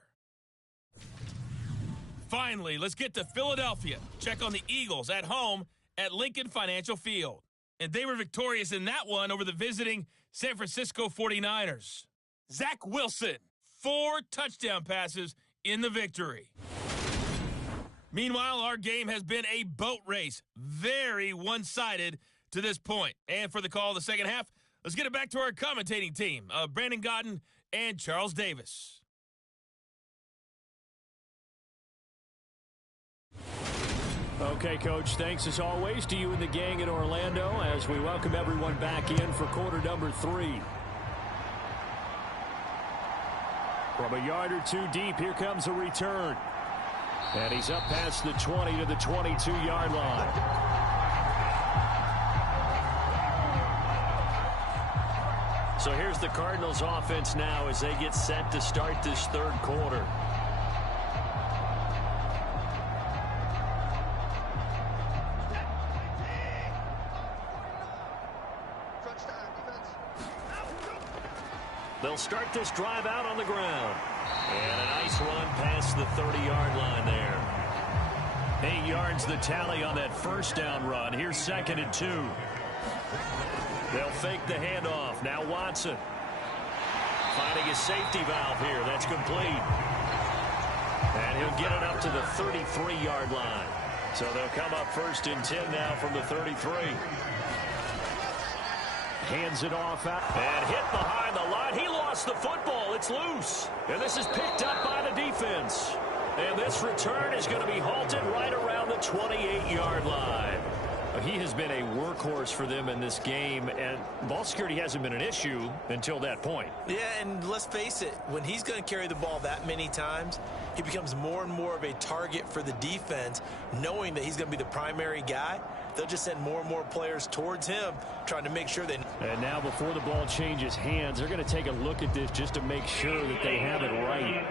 Finally, let's get to Philadelphia. Check on the Eagles at home at Lincoln Financial Field. And they were victorious in that one over the visiting San Francisco 49ers. Zach Wilson, 4 touchdown passes in the victory. Meanwhile, our game has been a boat race. Very one-sided to this point. And for the call of the second half, let's get it back to our commentating team of Brandon Godden and Charles Davis. Okay, Coach, thanks as always to you and the gang in Orlando as we welcome everyone back in for quarter number 3. From a yard or two deep, here comes a return. And he's up past the 20 to the 22-yard line. So here's the Cardinals offense now as they get set to start this third quarter. They'll start this drive out on the ground. And a nice run past the 30-yard line there. 8 yards the tally on that first down run. Here's 2nd and 2. They'll fake the handoff. Now Watson. Finding a safety valve here. That's complete. And he'll get it up to the 33-yard line. So they'll come up 1st and 10 now from the 33. Hands it off out and hit behind the line. He lost the football. It's loose. And this is picked up by the defense. And this return is going to be halted right around the 28-yard line. He has been a workhorse for them in this game, and ball security hasn't been an issue until that point. Yeah, and let's face it, when he's going to carry the ball that many times, he becomes more and more of a target for the defense, knowing that he's going to be the primary guy. They'll just send more and more players towards him, trying to make sure they... And now before the ball changes hands, they're going to take a look at this just to make sure that they have it right.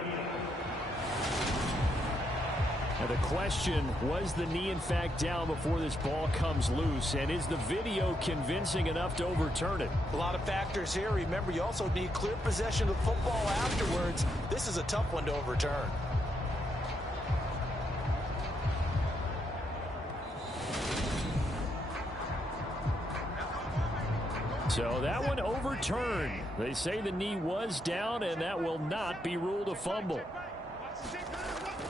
Now the question, was the knee in fact down before this ball comes loose? And is the video convincing enough to overturn it? A lot of factors here. Remember, you also need clear possession of the football afterwards. This is a tough one to overturn. So that one overturned. They say the knee was down, and that will not be ruled a fumble.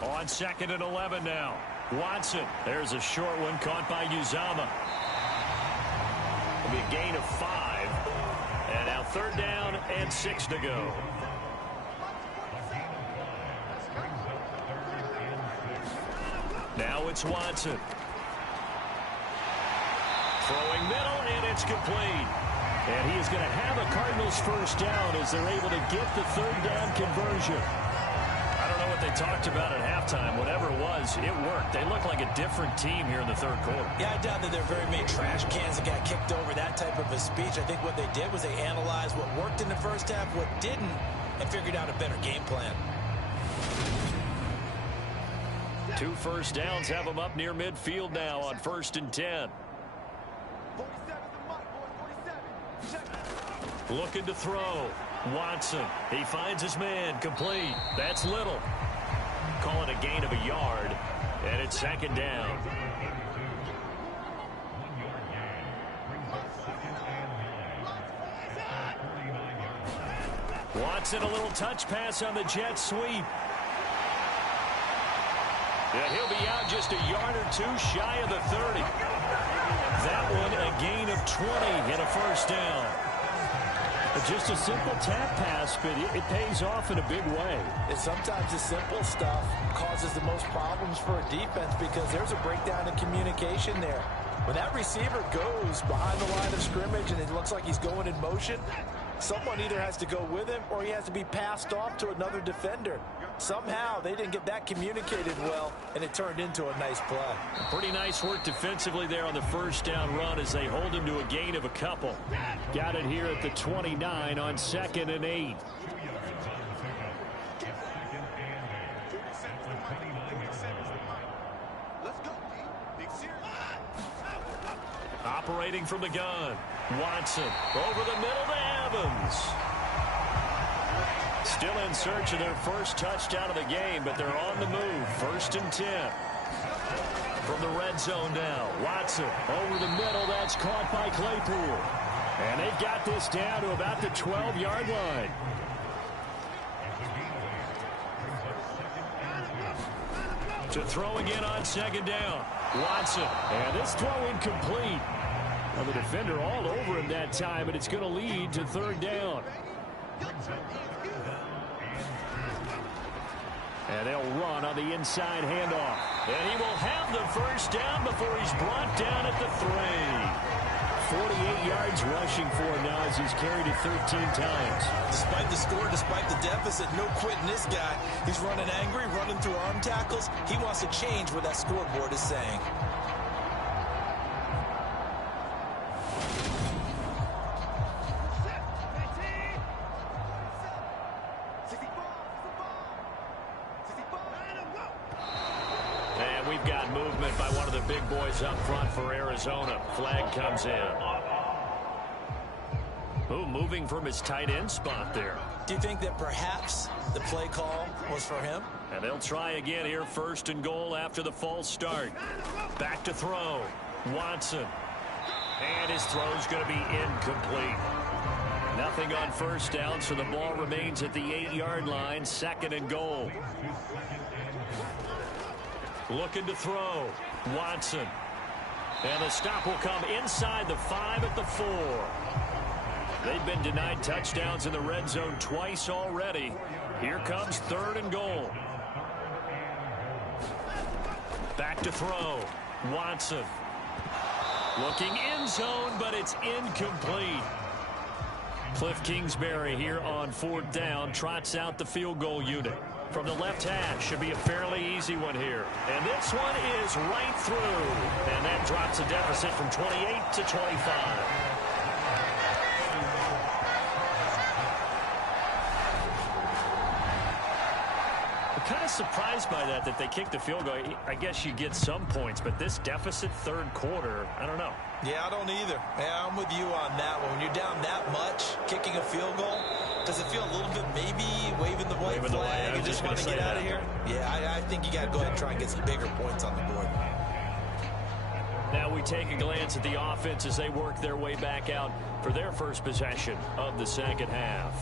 On 2nd and 11 now. Watson. There's a short one caught by Uzama. It'll be a gain of 5. And now 3rd down and 6 to go. Now it's Watson. Throwing middle, and it's complete. And he is going to have a Cardinals first down as they're able to get the 3rd down conversion. I don't know what they talked about at halftime. Whatever it was, it worked. They look like a different team here in the 3rd quarter. Yeah, I doubt that there are very many trash cans that got kicked over, that type of a speech. I think what they did was they analyzed what worked in the first half, what didn't, and figured out a better game plan. 2 first downs have them up near midfield now on 1st and 10. Looking to throw. Watson. He finds his man. Complete. That's Little. Call it a gain of a yard. And it's 2nd down. Watson, a little touch pass on the jet sweep. And he'll be out just a yard or 2 shy of the 30. That one a gain of 20 and a first down. Just a simple tap pass, but it pays off in a big way. And sometimes the simple stuff causes the most problems for a defense because there's a breakdown in communication there. When that receiver goes behind the line of scrimmage and it looks like he's going in motion, someone either has to go with him or he has to be passed off to another defender. Somehow they didn't get that communicated well, and it turned into a nice play. Pretty nice work defensively there on the first down run as they hold him to a gain of a couple. Got it here at the 29 on 2nd and 8. Operating from the gun. Watson over the middle to Evans. Still in search of their first touchdown of the game, but they're on the move. 1st and 10. From the red zone now. Watson over the middle. That's caught by Claypool. And they've got this down to about the 12-yard line. To throw again on second down. Watson. And this throw incomplete. Well, the defender all over him that time, and it's going to lead to third down. And they'll run on the inside handoff. And he will have the first down before he's brought down at the 3. 48 yards rushing for him now as he's carried it 13 times. Despite the score, despite the deficit, no quitting this guy. He's running angry, running through arm tackles. He wants to change what that scoreboard is saying. And we've got movement by one of the big boys up front for Arizona. Flag comes in. Ooh, moving from his tight end spot there. Do you think that perhaps the play call was for him? And they'll try again here, first and goal after the false start. Back to throw. Watson. And his throw's going to be incomplete. Nothing on first down, so the ball remains at the 8-yard line, second and goal. Looking to throw. Watson. And the stop will come inside the 5 at the 4. They've been denied touchdowns in the red zone twice already. Here comes third and goal. Back to throw. Watson. Looking end zone, but it's incomplete. Cliff Kingsbury here on fourth down trots out the field goal unit. From the left hash, should be a fairly easy one here. And this one is right through. And that drops the deficit from 28 to 25. Kind of surprised by that they kicked the field goal. I guess you get some points, but this deficit third quarter, I don't know. Yeah, I don't either. Yeah, I'm with you on that one. When you're down that much, kicking a field goal, does it feel a little bit maybe waving the white flag and just want to get out of here? Yeah, I think you got to go ahead and try and get some bigger points on the board. Now we take a glance at the offense as they work their way back out for their first possession of the second half.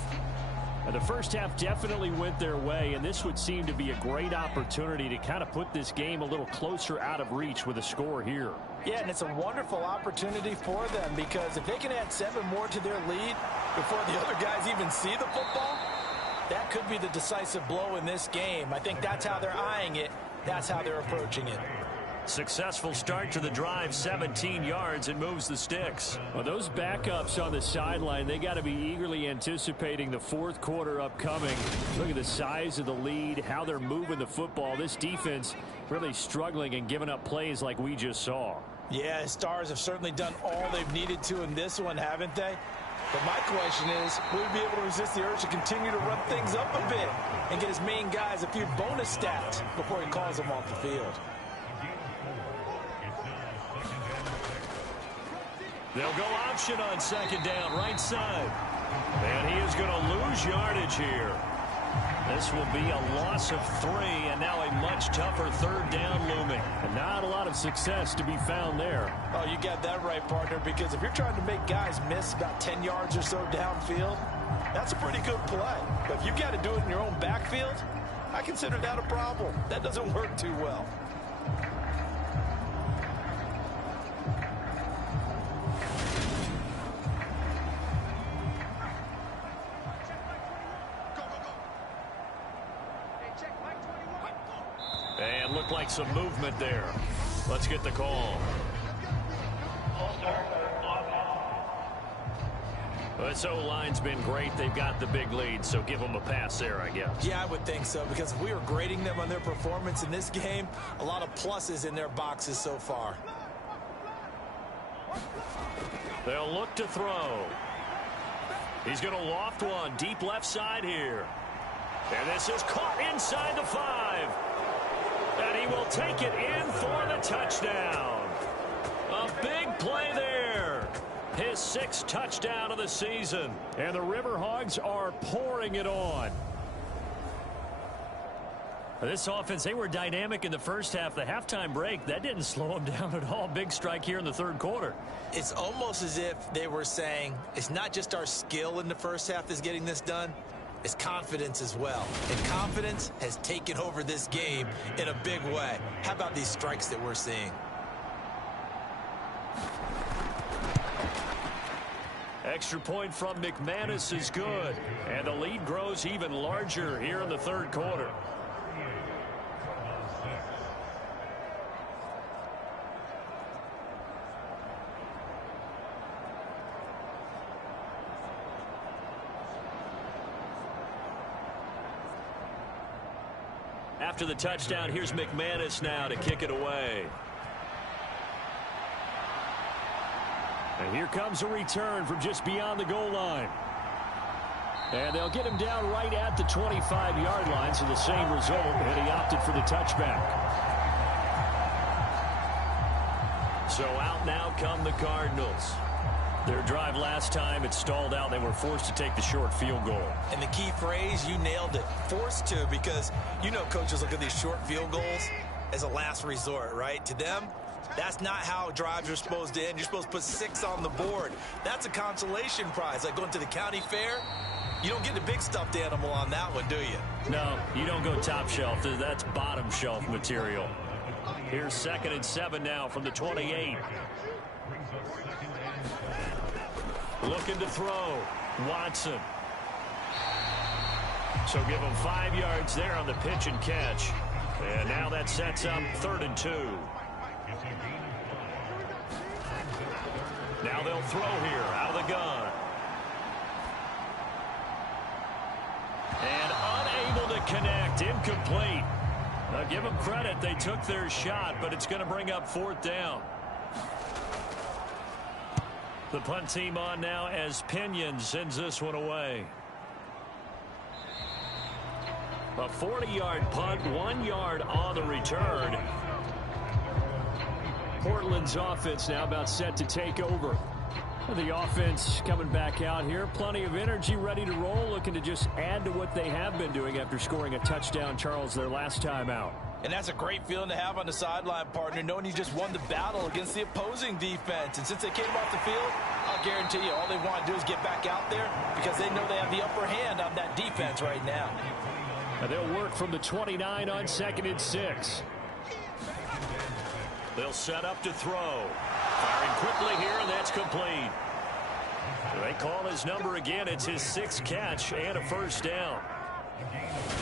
The first half definitely went their way, and this would seem to be a great opportunity to kind of put this game a little closer out of reach with a score here. Yeah, and it's a wonderful opportunity for them because if they can add 7 more to their lead before the other guys even see the football, that could be the decisive blow in this game. I think that's how they're eyeing it. That's how they're approaching it. Successful start to the drive, 17 yards, and moves the sticks. Well, those backups on the sideline, they got to be eagerly anticipating the fourth quarter upcoming. Look at the size of the lead, how they're moving the football. This defense really struggling and giving up plays like we just saw. Yeah, Stars have certainly done all they've needed to in this one, haven't they? But my question is, will we be able to resist the urge to continue to run things up a bit and get his main guys a few bonus stats before he calls them off the field? They'll go option on second down, right side. And he is going to lose yardage here. This will be a loss of 3, and now a much tougher third down looming. And not a lot of success to be found there. Oh, you got that right, partner, because if you're trying to make guys miss about 10 yards or so downfield, that's a pretty good play. But if you got to do it in your own backfield, I consider that a problem. That doesn't work too well. And looked like some movement there. Let's get the call. Well, this O-line's been great. They've got the big lead, so give them a pass there, I guess. Yeah, I would think so, because if we were grading them on their performance in this game, a lot of pluses in their boxes so far. They'll look to throw. He's going to loft one deep left side here. And this is caught inside the 5. And he will take it in for the touchdown. A big play there. His 6th touchdown of the season. And the Riverhogs are pouring it on. This offense, they were dynamic in the first half. The halftime break, that didn't slow them down at all. Big strike here in the third quarter. It's almost as if they were saying, it's not just our skill in the first half that's getting this done. is confidence as well. And confidence has taken over this game in a big way. How about these strikes that we're seeing? Extra point from McManus is good. And the lead grows even larger here in the third quarter. After the touchdown, here's McManus now to kick it away. And here comes a return from just beyond the goal line. And they'll get him down right at the 25-yard line, so the same result, and he opted for the touchback. So out now come the Cardinals. Their drive last time, it stalled out. They were forced to take the short field goal. And the key phrase, you nailed it. Forced to, because you know coaches look at these short field goals as a last resort, right? To them, that's not how drives are supposed to end. You're supposed to put 6 on the board. That's a consolation prize. Like going to the county fair, you don't get the big stuffed animal on that one, do you? No, you don't go top shelf. That's bottom shelf material. Here's 2nd and 7 now from the 28. Looking to throw. Watson. So give him 5 yards there on the pitch and catch. And now that sets up 3rd and 2. Now they'll throw here out of the gun. And unable to connect. Incomplete. Now give them credit. They took their shot, but it's going to bring up 4th down. The punt team on now as Pinion sends this one away. A 40-yard punt, 1 yard on the return. Portland's offense now about set to take over. The offense coming back out here. Plenty of energy, ready to roll, looking to just add to what they have been doing after scoring a touchdown, Charles, their last time out. And that's a great feeling to have on the sideline, partner, knowing you just won the battle against the opposing defense. And since they came off the field, I'll guarantee you all they want to do is get back out there because they know they have the upper hand on that defense right now. And they'll work from the 29 on 2nd and 6. They'll set up to throw. Firing quickly here, and that's complete. They call his number again. It's his 6th catch and a 1st down.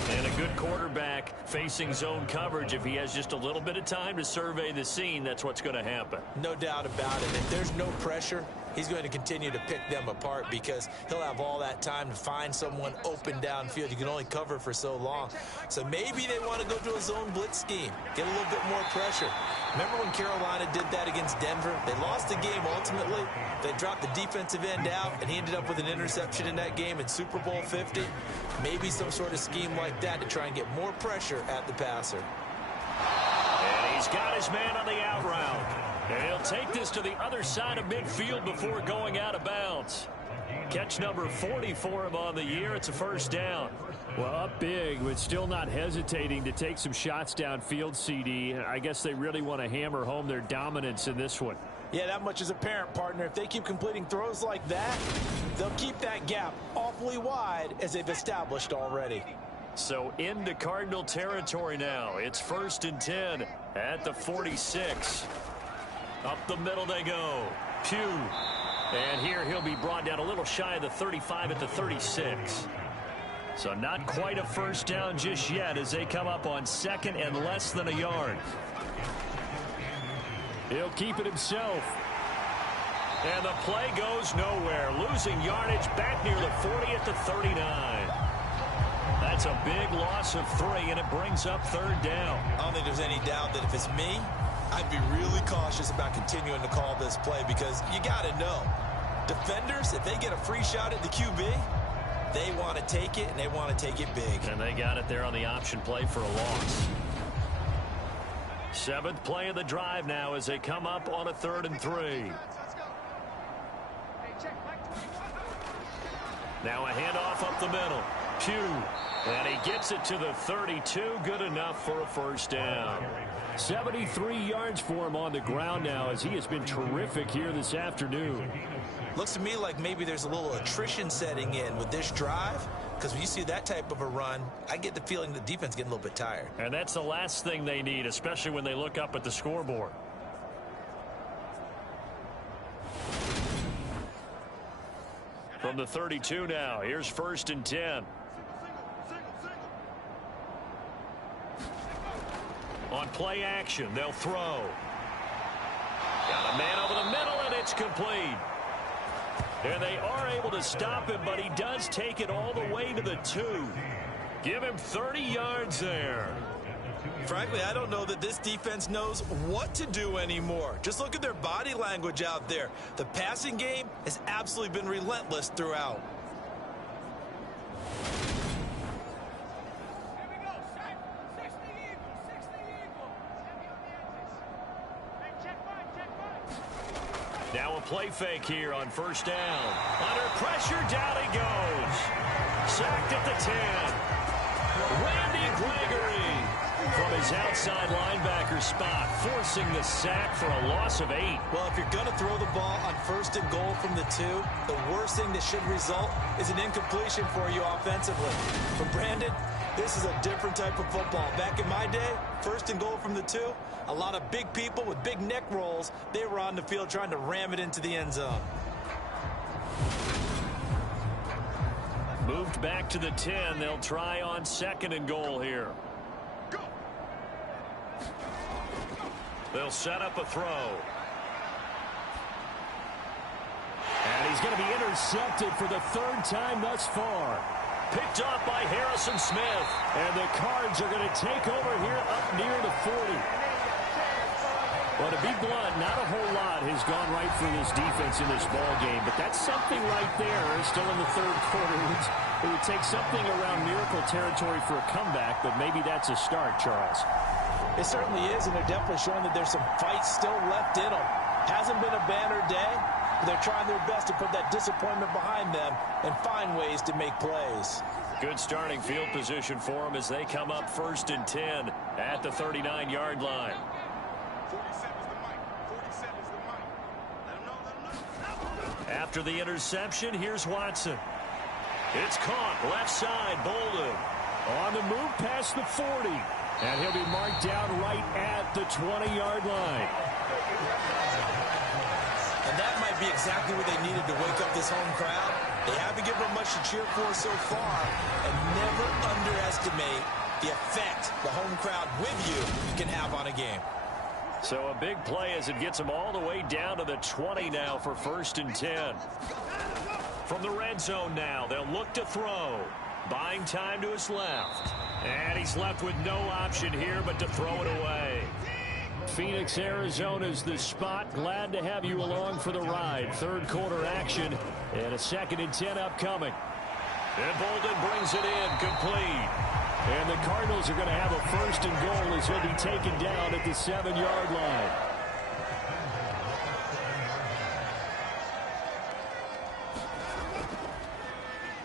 And a good quarterback facing zone coverage. If he has just a little bit of time to survey the scene, that's what's going to happen. No doubt about it. If there's no pressure, he's going to continue to pick them apart because he'll have all that time to find someone open downfield. You can only cover for so long. So maybe they want to go to a zone blitz scheme, get a little bit more pressure. Remember when Carolina did that against Denver? They lost the game ultimately. They dropped the defensive end out, and he ended up with an interception in that game in Super Bowl 50. Maybe some sort of scheme like that to try and get more pressure at the passer. And he's got his man on the out route. And he'll take this to the other side of midfield before going out of bounds. Catch number 40 for him on the year. It's a 1st down. Well, up big, but still not hesitating to take some shots downfield, CD. I guess they really want to hammer home their dominance in this one. Yeah, that much is apparent, partner. If they keep completing throws like that, they'll keep that gap awfully wide as they've established already. So into Cardinal territory now. It's 1st and 10 at the 46. Up the middle they go. Pugh. And here he'll be brought down a little shy of the 35 at the 36. So not quite a 1st down just yet as they come up on 2nd and less than a yard. He'll keep it himself. And the play goes nowhere. Losing yardage back near the 40 at the 39. That's a big loss of 3, and it brings up 3rd down. I don't think there's any doubt that if it's me, I'd be really cautious about continuing to call this play because you got to know, defenders, if they get a free shot at the QB, they want to take it, and they want to take it big. And they got it there on the option play for a loss. 7th play of the drive now as they come up on a 3rd and 3. Now a handoff up the middle. Pugh. And he gets it to the 32. Good enough for a first down. 73 yards for him on the ground now as he has been terrific here this afternoon. Looks to me like maybe there's a little attrition setting in with this drive, because when you see that type of a run, I get the feeling the defense getting a little bit tired. And that's the last thing they need, especially when they look up at the scoreboard. From the 32 now, here's 1st and 10. On play action, they'll throw. Got a man over the middle, and it's complete. And they are able to stop him, but he does take it all the way to the 2. Give him 30 yards there. Frankly, I don't know that this defense knows what to do anymore. Just look at their body language out there. The passing game has absolutely been relentless throughout. Now a play fake here on 1st down. Under pressure, down he goes. Sacked at the 10. Randy Gregory from his outside linebacker spot, forcing the sack for a loss of 8. Well, if you're going to throw the ball on 1st and goal from the 2, the worst thing that should result is an incompletion for you offensively. But Brandon, this is a different type of football. Back in my day, 1st and goal from the 2, a lot of big people with big neck rolls, they were on the field trying to ram it into the end zone. Moved back to the 10. They'll try on 2nd and goal here. They'll set up a throw. And he's going to be intercepted for the 3rd time thus far. Picked off by Harrison Smith. And the Cards are going to take over here up near the 40. Well, to be blunt, not a whole lot has gone right for this defense in this ball game, but that's something right there. Still in the 3rd quarter. It would take something around miracle territory for a comeback, but maybe that's a start, Charles. It certainly is, and they're definitely showing that there's some fight still left in them. Hasn't been a banner day, but they're trying their best to put that disappointment behind them and find ways to make plays. Good starting field position for them as they come up 1st and 10 at the 39-yard line. After the interception, here's Watson. It's caught left side, Bolden. On the move past the 40. And he'll be marked down right at the 20-yard line. And that might be exactly what they needed to wake up this home crowd. They haven't given them much to cheer for so far. And never underestimate the effect the home crowd with you can have on a game. So a big play as it gets them all the way down to the 20 now for 1st and 10. From the red zone now, they'll look to throw. Buying time to his left. And he's left with no option here but to throw it away. Phoenix, Arizona's the spot. Glad to have you along for the ride. 3rd quarter action and a 2nd and 10 upcoming. And Bolden brings it in, complete. And the Cardinals are going to have a 1st and goal as he'll be taken down at the 7-yard line.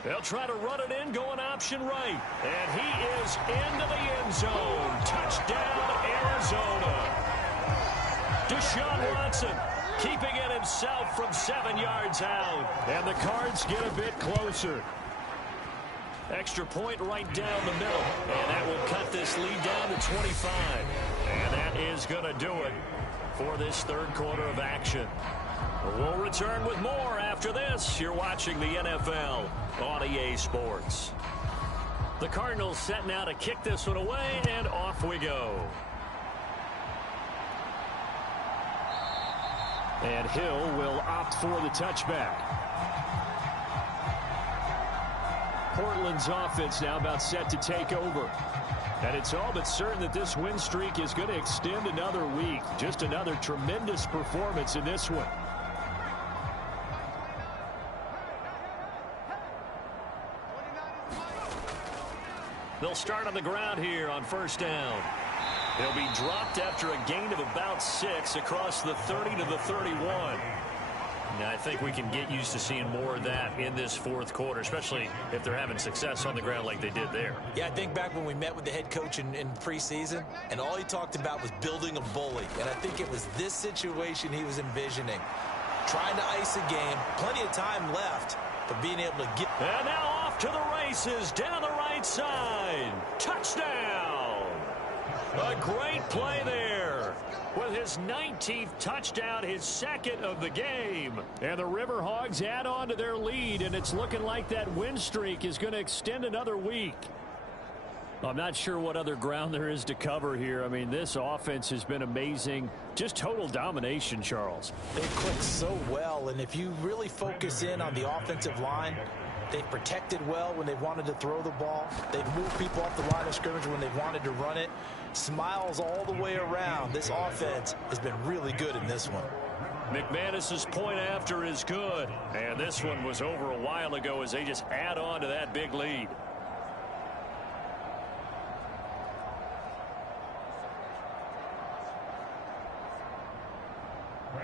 They'll try to run it in, going option right. And he is into the end zone. Touchdown, Arizona. Deshaun Watson keeping it himself from 7 yards out. And the Cards get a bit closer. Extra point right down the middle. And that will cut this lead down to 25. And that is going to do it for this 3rd quarter of action. We'll return with more after this. You're watching the NFL on EA Sports. The Cardinals set now to kick this one away, and off we go. And Hill will opt for the touchback. Portland's offense now about set to take over. And it's all but certain that this win streak is going to extend another week. Just another tremendous performance in this one. They'll start on the ground here on 1st down. He'll be dropped after a gain of about 6 across the 30 to the 31. I think we can get used to seeing more of that in this fourth quarter, especially if they're having success on the ground like they did there. Yeah, I think back when we met with the head coach in preseason, and all he talked about was building a bully. And I think it was this situation he was envisioning. Trying to ice a game, plenty of time left, but being able to get... And now off to the races, down the right side. Touchdown! A great play there. With his 19th touchdown, his second of the game. And the Riverhogs add on to their lead, and it's looking like that win streak is going to extend another week. I'm not sure what other ground there is to cover here. I mean, this offense has been amazing. Just total domination, Charles. They click so well, and if you really focus in on the offensive line, they've protected well when they wanted to throw the ball. They've moved people off the line of scrimmage when they wanted to run it. Smiles all the way around. This offense has been really good in this one. McManus's point after is good. And this one was over a while ago as they just add on to that big lead.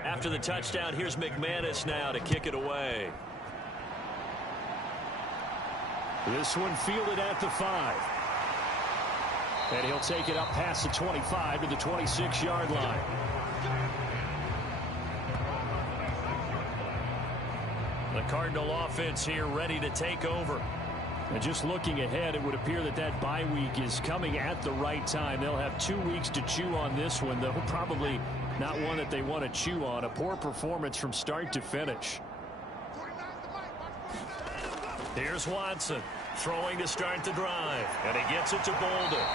After the touchdown, here's McManus now to kick it away. This one fielded at the 5. And he'll take it up past the 25 to the 26-yard line. The Cardinal offense here ready to take over. And just looking ahead, it would appear that that bye week is coming at the right time. They'll have 2 weeks to chew on this one, though probably not one that they want to chew on. A poor performance from start to finish. Here's Watson throwing to start the drive, and he gets it to Bolden.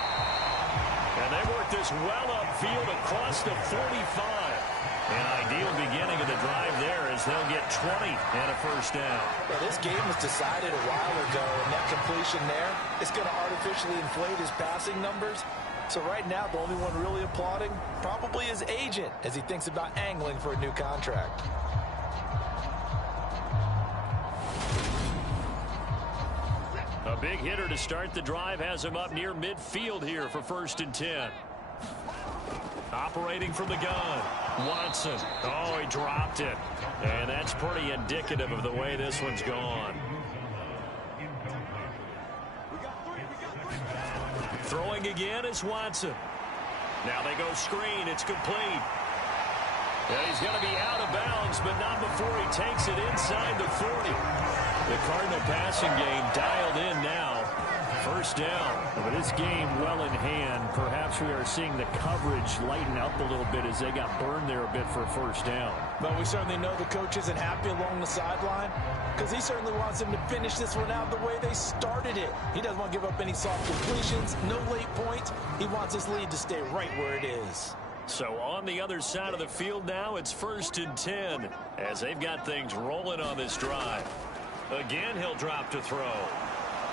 And they work this well upfield across the 45. An ideal beginning of the drive there as they'll get 20 and a first down. Well, this game was decided a while ago, and that completion there is going to artificially inflate his passing numbers. So right now, the only one really applauding probably his agent as he thinks about angling for a new contract. A big hitter to start the drive has him up near midfield here for 1st and 10. Operating from the gun, Watson. Oh, he dropped it. And that's pretty indicative of the way this one's gone. Throwing again is Watson. Now they go screen. It's complete. And he's going to be out of bounds, but not before he takes it inside the 40. The Cardinal passing game dialed in now. First down. But this game well in hand. Perhaps we are seeing the coverage lighten up a little bit as they got burned there a bit for a first down. But we certainly know the coach isn't happy along the sideline because he certainly wants them to finish this one out the way they started it. He doesn't want to give up any soft completions, no late points. He wants his lead to stay right where it is. So on the other side of the field now, it's 1st and 10 as they've got things rolling on this drive. Again, he'll drop to throw.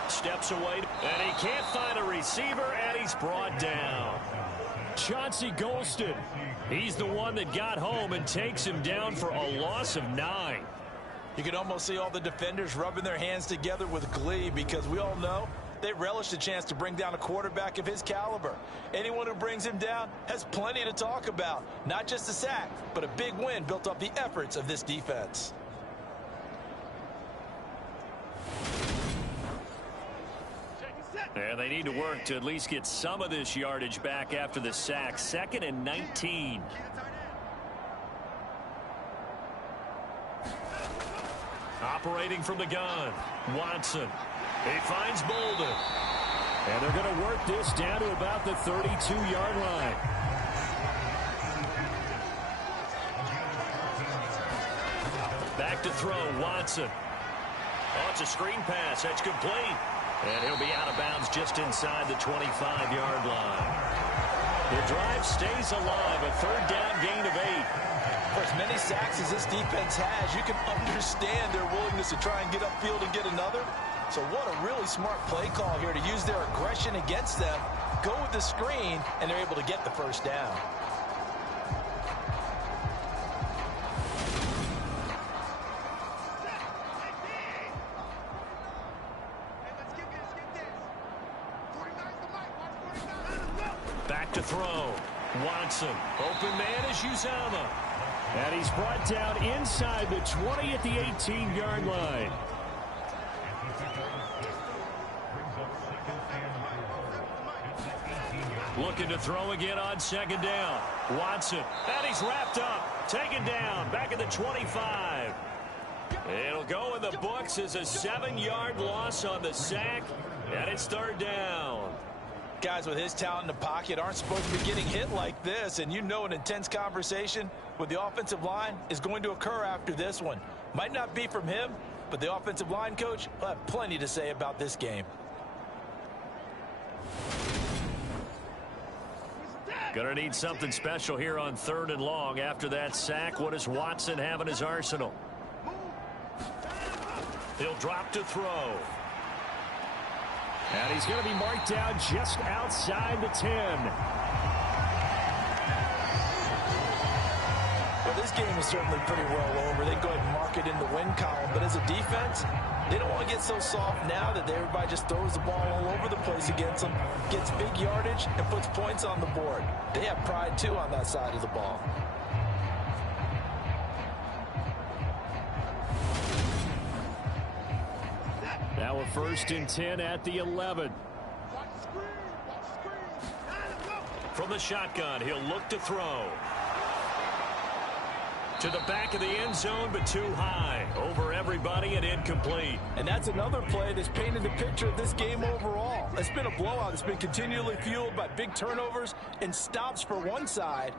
Steps away, and he can't find a receiver, and he's brought down. Chauncey Golston. He's the one that got home and takes him down for a loss of 9. You can almost see all the defenders rubbing their hands together with glee because we all know they relish the chance to bring down a quarterback of his caliber. Anyone who brings him down has plenty to talk about. Not just a sack, but a big win built up the efforts of this defense. And they need to work to at least get some of this yardage back after the sack. 2nd and 19. Operating from the gun, Watson. He finds Bolden. And they're going to work this down to about the 32-yard line. Back to throw, Watson. Oh, it's a screen pass. That's complete. And he'll be out of bounds just inside the 25-yard line. The drive stays alive. A 3rd down gain of 8. For as many sacks as this defense has, you can understand their willingness to try and get upfield and get another. So what a really smart play call here to use their aggression against them, go with the screen, and they're able to get the 1st down. Back to throw. Watson. Open man is Uzama. And he's brought down inside the 20 at the 18-yard line. Looking to throw again on second down. Watson. And he's wrapped up. Taken down. Back at the 25. It'll go in the books as a 7-yard loss on the sack. And it's third down. Guys with his talent in the pocket aren't supposed to be getting hit like this. And you know an intense conversation with the offensive line is going to occur after this one. Might not be from him, but the offensive line coach will have plenty to say about this game. Gonna need something special here on third and long. After that sack, what does Watson have in his arsenal? He'll drop to throw. And he's going to be marked down just outside the 10. Well, this game is certainly pretty well over. They can go ahead and mark it in the win column. But as a defense, they don't want to get so soft now that everybody just throws the ball all over the place against them, gets big yardage, and puts points on the board. They have pride, too, on that side of the ball. Now a 1st and 10 at the 11. From the shotgun, he'll look to throw. To the back of the end zone, but too high. Over everybody and incomplete. And that's another play that's painted the picture of this game overall. It's been a blowout. It's been continually fueled by big turnovers and stops for one side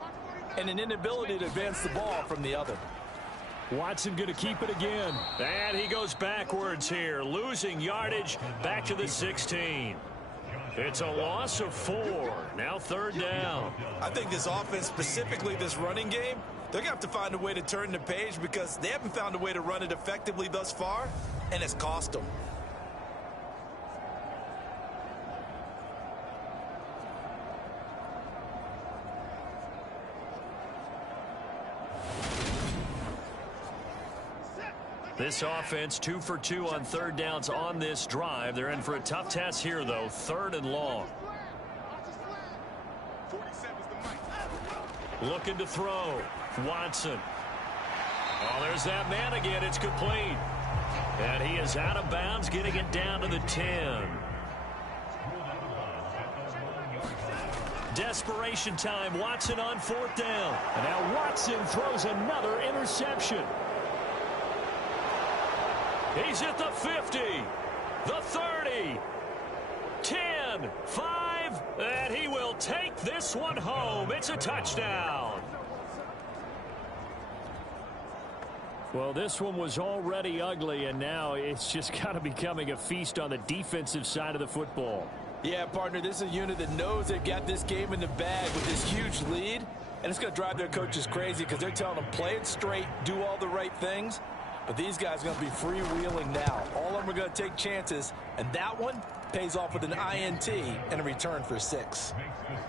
and an inability to advance the ball from the other. Watson going to keep it again. And he goes backwards here, losing yardage back to the 16. It's a loss of 4. Now third down. I think this offense, specifically this running game, they're going to have to find a way to turn the page because they haven't found a way to run it effectively thus far, and it's cost them. This offense 2 for 2 on third downs on this drive. They're in for a tough test here, though. Third and long. Looking to throw. Watson. Oh, there's that man again. It's complete. And he is out of bounds, getting it down to the 10. Desperation time. Watson on 4th down. And now Watson throws another interception. He's at the 50, the 30, 10, 5, and he will take this one home. It's a touchdown. Well, this one was already ugly, and now it's just kind of becoming a feast on the defensive side of the football. Yeah, partner, this is a unit that knows they've got this game in the bag with this huge lead, and it's going to drive their coaches crazy because they're telling them play it straight, do all the right things. But these guys are going to be freewheeling now. All of them are going to take chances, and that one pays off with an INT and a return for 6.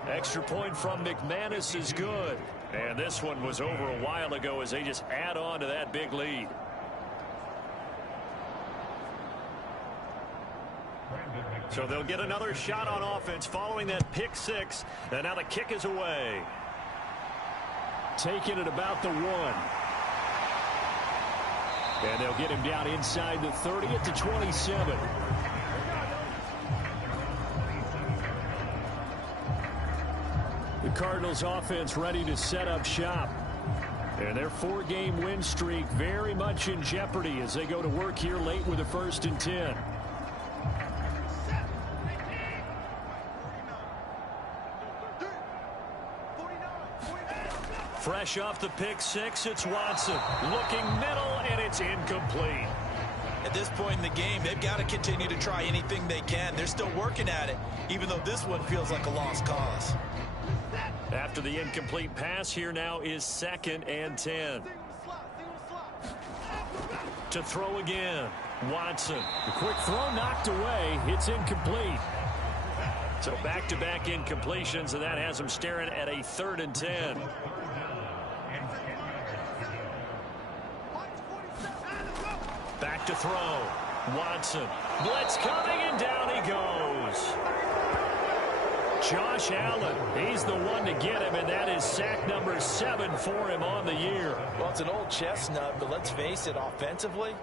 Extra point from McManus is good. And this one was over a while ago as they just add on to that big lead. So they'll get another shot on offense following that pick 6. And now the kick is away. Taking it about the 1. And they'll get him down inside the 30 at the 27. The Cardinals offense ready to set up shop. And their 4-game win streak very much in jeopardy as they go to work here late with a 1st and 10. Fresh off the pick 6, it's Watson. Looking middle, and it's incomplete. At this point in the game, they've got to continue to try anything they can. They're still working at it, even though this one feels like a lost cause. After the incomplete pass, here now is 2nd and 10. To throw again, Watson. The quick throw knocked away. It's incomplete. So back-to-back incompletions, and that has them staring at a 3rd and 10. Back to throw. Watson. Blitz coming, and down he goes. Josh Allen. He's the one to get him, and that is sack number 7 for him on the year. Well, it's an old chestnut, but let's face it, offensively,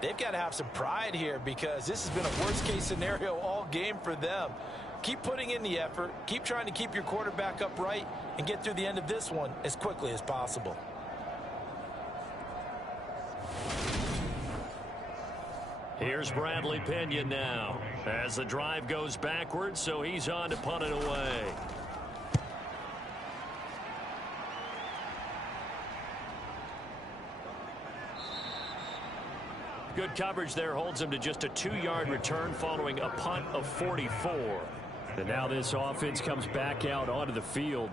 they've got to have some pride here because this has been a worst-case scenario all game for them. Keep putting in the effort. Keep trying to keep your quarterback upright and get through the end of this one as quickly as possible. Here's Bradley Pinion now as the drive goes backwards, so he's on to punt it away. Good coverage there holds him to just a 2-yard return following a punt of 44. And now this offense comes back out onto the field.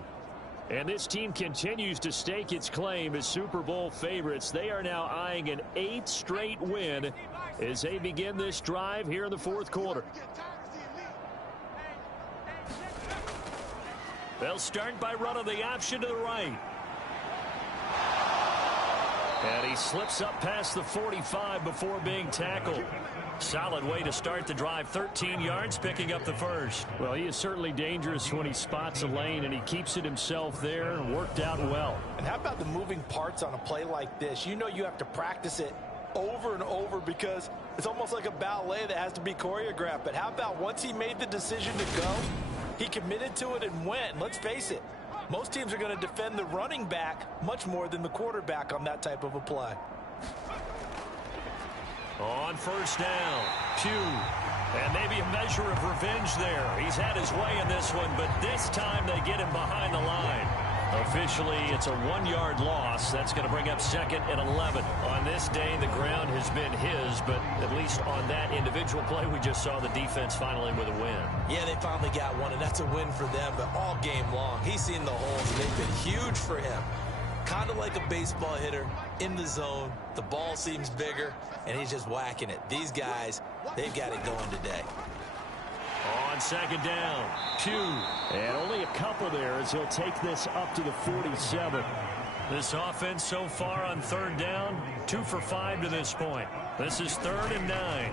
And this team continues to stake its claim as Super Bowl favorites. They are now eyeing an 8th straight win as they begin this drive here in the 4th quarter. They'll start by running the option to the right. And he slips up past the 45 before being tackled. Solid way to start the drive. 13 yards, picking up the first. Well, he is certainly dangerous when he spots a lane, and he keeps it himself there and worked out well. And how about the moving parts on a play like this? You know you have to practice it over and over because it's almost like a ballet that has to be choreographed. But how about once he made the decision to go, he committed to it and went. And let's face it, most teams are going to defend the running back much more than the quarterback on that type of a play. On first down, Pugh. And maybe a measure of revenge there. He's had his way in this one, but this time they get him behind the line. Officially, it's a 1-yard loss. That's going to bring up 2nd and 11. On this day, the ground has been his, but at least on that individual play, we just saw the defense finally with a win. Yeah, they finally got one, and that's a win for them, but all game long, he's seen the holes, and they've been huge for him. Kind of like a baseball hitter in the zone. The ball seems bigger, and he's just whacking it. These guys, they've got it going today. On 2nd down, Pugh. And only a couple there as he'll take this up to the 47. This offense so far on 3rd down, 2 for 5 to this point. This is 3rd and 9.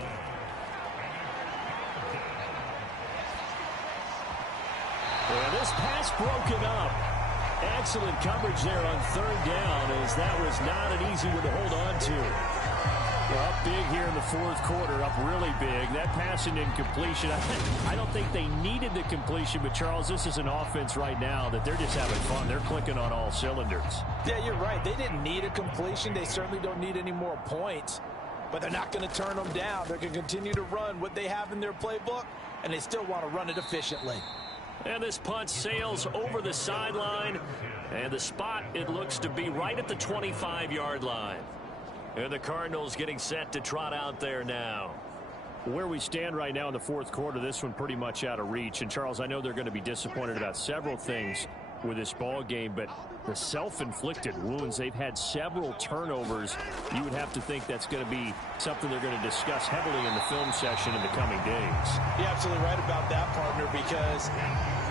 And this pass broken up. Excellent coverage there on 3rd down as that was not an easy one to hold on to. Well, up big here in the 4th quarter, up really big. That pass and incompletion, I don't think they needed the completion, but Charles, this is an offense right now that they're just having fun. They're clicking on all cylinders. Yeah, you're right. They didn't need a completion. They certainly don't need any more points, but they're not going to turn them down. They're going to continue to run what they have in their playbook, and they still want to run it efficiently. And this punt sails over the sideline, and the spot, it looks to be right at the 25-yard line. And the Cardinals getting set to trot out there now. Where we stand right now in the 4th quarter, this one pretty much out of reach. And, Charles, I know they're going to be disappointed about several things with this ball game, but the self-inflicted wounds, they've had several turnovers. You would have to think that's going to be something they're going to discuss heavily in the film session in the coming days. You're absolutely right about that, partner, because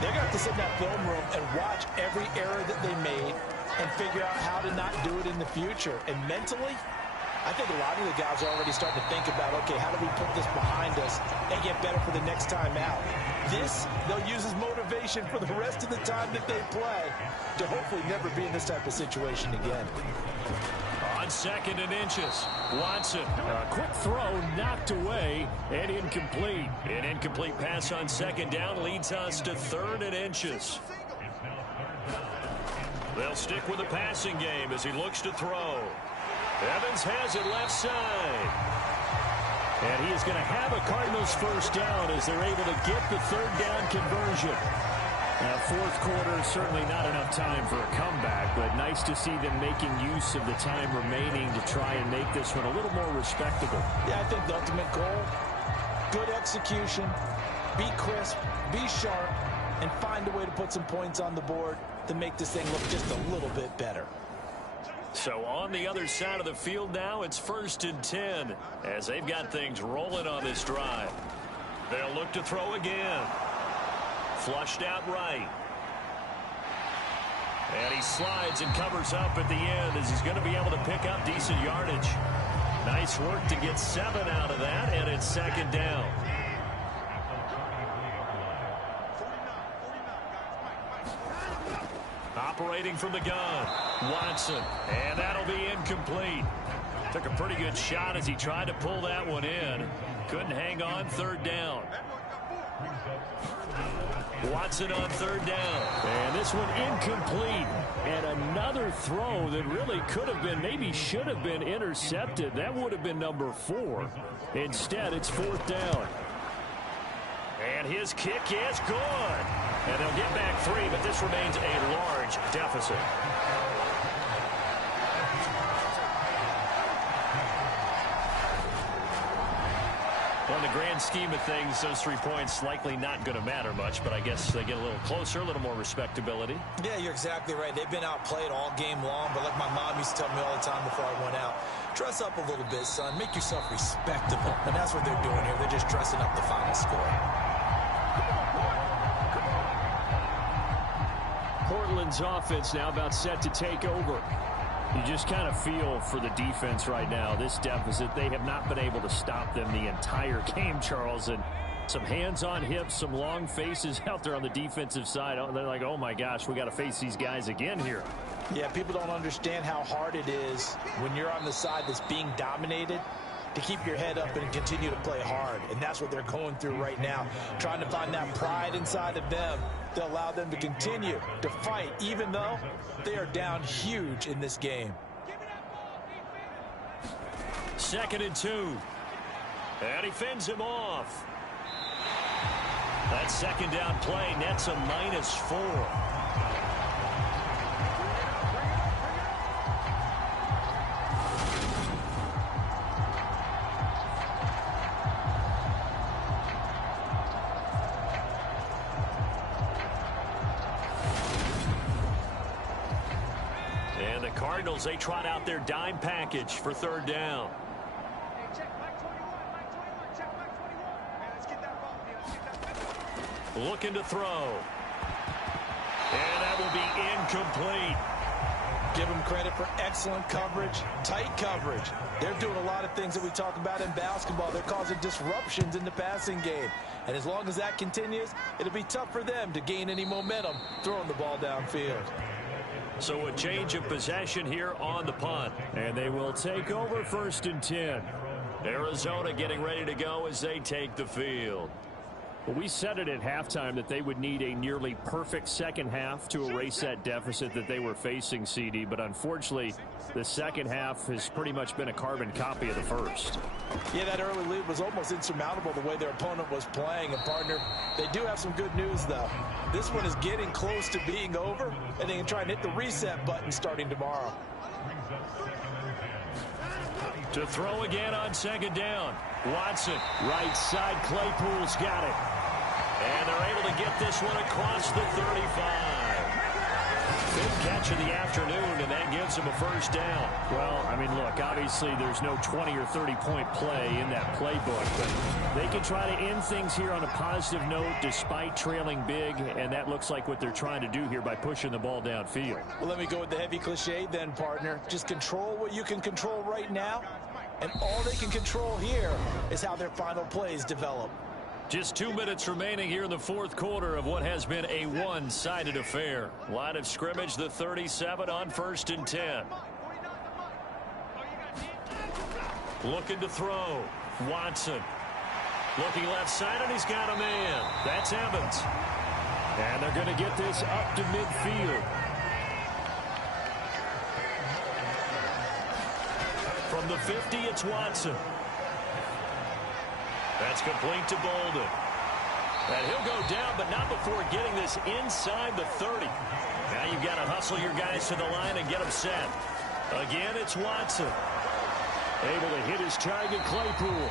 they're going to have to sit in that film room and watch every error that they made and figure out how to not do it in the future. And mentally, I think a lot of the guys are already starting to think about, okay, how do we put this behind us and get better for the next time out? This, they'll use as motivation for the rest of the time that they play to hopefully never be in this type of situation again. On 2nd and inches, Watson. A quick throw knocked away and incomplete. An incomplete pass on 2nd down leads us to 3rd and inches. They'll stick with the passing game as he looks to throw. Evans has it left side. And he is going to have a Cardinals first down as they're able to get the 3rd down conversion. 4th quarter, certainly not enough time for a comeback, but nice to see them making use of the time remaining to try and make this one a little more respectable. Yeah, I think the ultimate goal, good execution, be crisp, be sharp, and find a way to put some points on the board to make this thing look just a little bit better. So on the other side of the field now, it's 1st and 10 as they've got things rolling on this drive. They'll look to throw again. Flushed out right. And he slides and covers up at the end as he's going to be able to pick up decent yardage. Nice work to get 7 out of that, and it's 2nd down. Operating from the gun, Watson. And that'll be incomplete. Took a pretty good shot as he tried to pull that one in. Couldn't hang on. Third down. Watson on third down. And this one incomplete. And another throw that really could have been, maybe should have been intercepted. That would have been number 4. Instead, it's fourth down. And his kick is good. And they'll get back 3, but this remains a large deficit. Well, in the grand scheme of things, those 3 points likely not going to matter much, but I guess they get a little closer, a little more respectability. Yeah, you're exactly right. They've been outplayed all game long, but like my mom used to tell me all the time before I went out, dress up a little bit, son. Make yourself respectable. And that's what they're doing here. They're just dressing up the final score. Portland's offense now about set to take over. You just kind of feel for the defense right now. This deficit, they have not been able to stop them the entire game, Charles. And some hands on hips, some long faces out there on the defensive side. They're like, oh, my gosh, we got to face these guys again here. Yeah, people don't understand how hard it is when you're on the side that's being dominated to keep your head up and continue to play hard. And that's what they're going through right now, trying to find that pride inside of them to allow them to continue to fight, even though they are down huge in this game. 2nd and 2. And he fends him off. That second down play nets a -4. Cardinals, they trot out their dime package for third down. Looking to throw. And that will be incomplete. Give them credit for excellent coverage, tight coverage. They're doing a lot of things that we talk about in basketball. They're causing disruptions in the passing game. And as long as that continues, it'll be tough for them to gain any momentum throwing the ball downfield. So a change of possession here on the punt. And they will take over 1st and 10. Arizona getting ready to go as they take the field. Well, we said it at halftime that they would need a nearly perfect second half to erase that deficit that they were facing, CD. But unfortunately, the second half has pretty much been a carbon copy of the first. Yeah, that early lead was almost insurmountable the way their opponent was playing. And, partner, they do have some good news, though. This one is getting close to being over, and they can try and hit the reset button starting tomorrow. To throw again on second down. Watson. Right side, Claypool's got it. And they're able to get this one across the 35. Good catch of the afternoon, and that gives them a first down. Well, I mean, look, obviously there's no 20 or 30-point play in that playbook, but they can try to end things here on a positive note despite trailing big, and that looks like what they're trying to do here by pushing the ball downfield. Well, let me go with the heavy cliche then, partner. Just control what you can control right now, and all they can control here is how their final plays develop. Just 2 minutes remaining here in the fourth quarter of what has been a one-sided affair. Line of scrimmage, the 37 on 1st and 10. Looking to throw. Watson. Looking left side, and he's got a man. That's Evans. And they're going to get this up to midfield. From the 50, it's Watson. That's complete to Bolden. And he'll go down, but not before getting this inside the 30. Now you've got to hustle your guys to the line and get them set. Again, it's Watson. Able to hit his target, Claypool.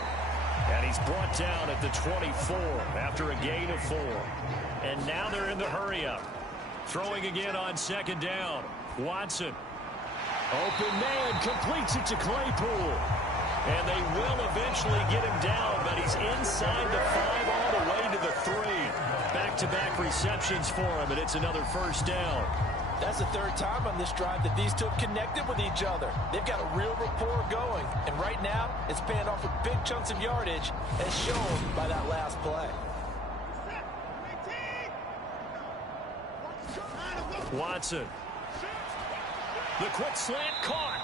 And he's brought down at the 24 after a gain of 4. And now they're in the hurry-up. Throwing again on second down. Watson. Open man, completes it to Claypool. And they will eventually get him down, but he's inside the 5 all the way to the 3. Back-to-back receptions for him, and it's another first down. That's the third time on this drive that these two have connected with each other. They've got a real rapport going, and right now it's paying off with big chunks of yardage as shown by that last play. Watson The quick slant caught.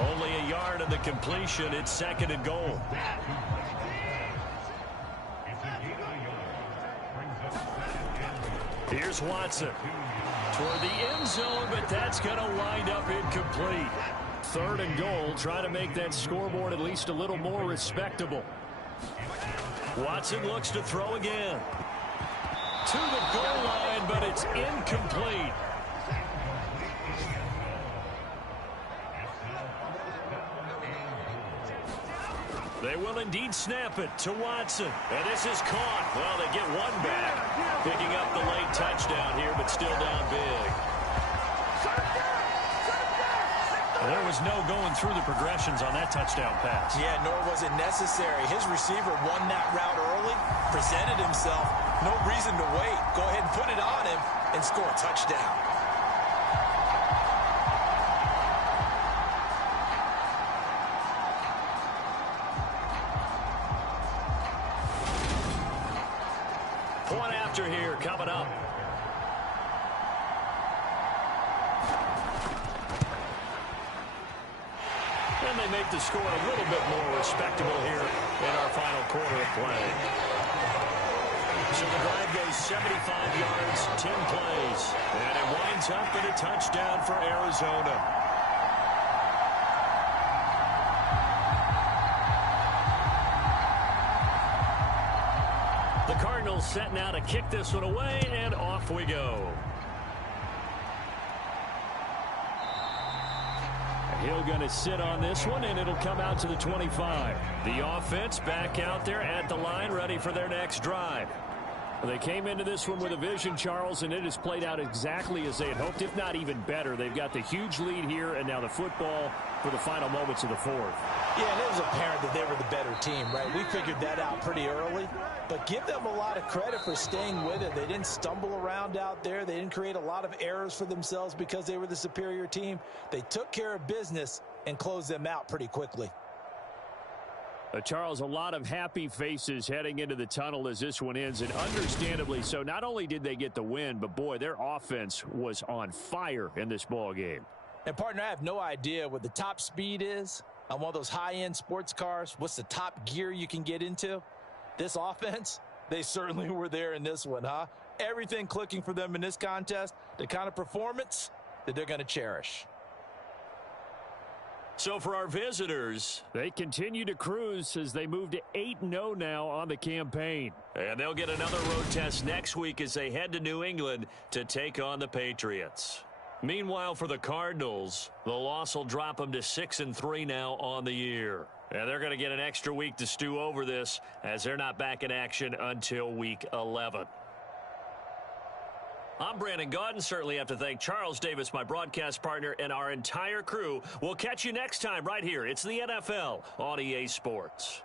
Only a yard in the completion. It's 2nd and goal. Here's Watson toward the end zone, but that's going to wind up incomplete. 3rd and goal, trying to make that scoreboard at least a little more respectable. Watson looks to throw again. To the goal line, but it's incomplete. They will indeed snap it to Watson. And this is caught. Well, they get one back. Picking up the late touchdown here, but still down big. There was no going through the progressions on that touchdown pass. Yeah, nor was it necessary. His receiver won that route early, presented himself. No reason to wait. Go ahead and put it on him and score a touchdown. Point after here coming up. And they make the score a little bit more respectable here in our final quarter of play. So the drive goes 75 yards, 10 plays. And it winds up in a touchdown for Arizona. The Cardinals set now to kick this one away, and off we go. Hill going to sit on this one, and it'll come out to the 25. The offense back out there at the line, ready for their next drive. Well, they came into this one with a vision, Charles, and it has played out exactly as they had hoped, if not even better. They've got the huge lead here, and now the football for the final moments of the 4th. Yeah, and it was apparent that they were the better team, right? We figured that out pretty early. But give them a lot of credit for staying with it. They didn't stumble around out there. They didn't create a lot of errors for themselves because they were the superior team. They took care of business and closed them out pretty quickly. Charles, a lot of happy faces heading into the tunnel as this one ends, and understandably so. Not only did they get the win, but, boy, their offense was on fire in this ball game. And, partner, I have no idea what the top speed is on one of those high-end sports cars. What's the top gear you can get into? This offense, they certainly were there in this one, huh? Everything clicking for them in this contest, the kind of performance that they're going to cherish. So for our visitors, they continue to cruise as they move to 8-0 now on the campaign. And they'll get another road test next week as they head to New England to take on the Patriots. Meanwhile, for the Cardinals, the loss will drop them to 6-3 now on the year. And they're going to get an extra week to stew over this as they're not back in action until week 11. I'm Brandon Gaudin. Certainly have to thank Charles Davis, my broadcast partner, and our entire crew. We'll catch you next time right here. It's the NFL on EA Sports.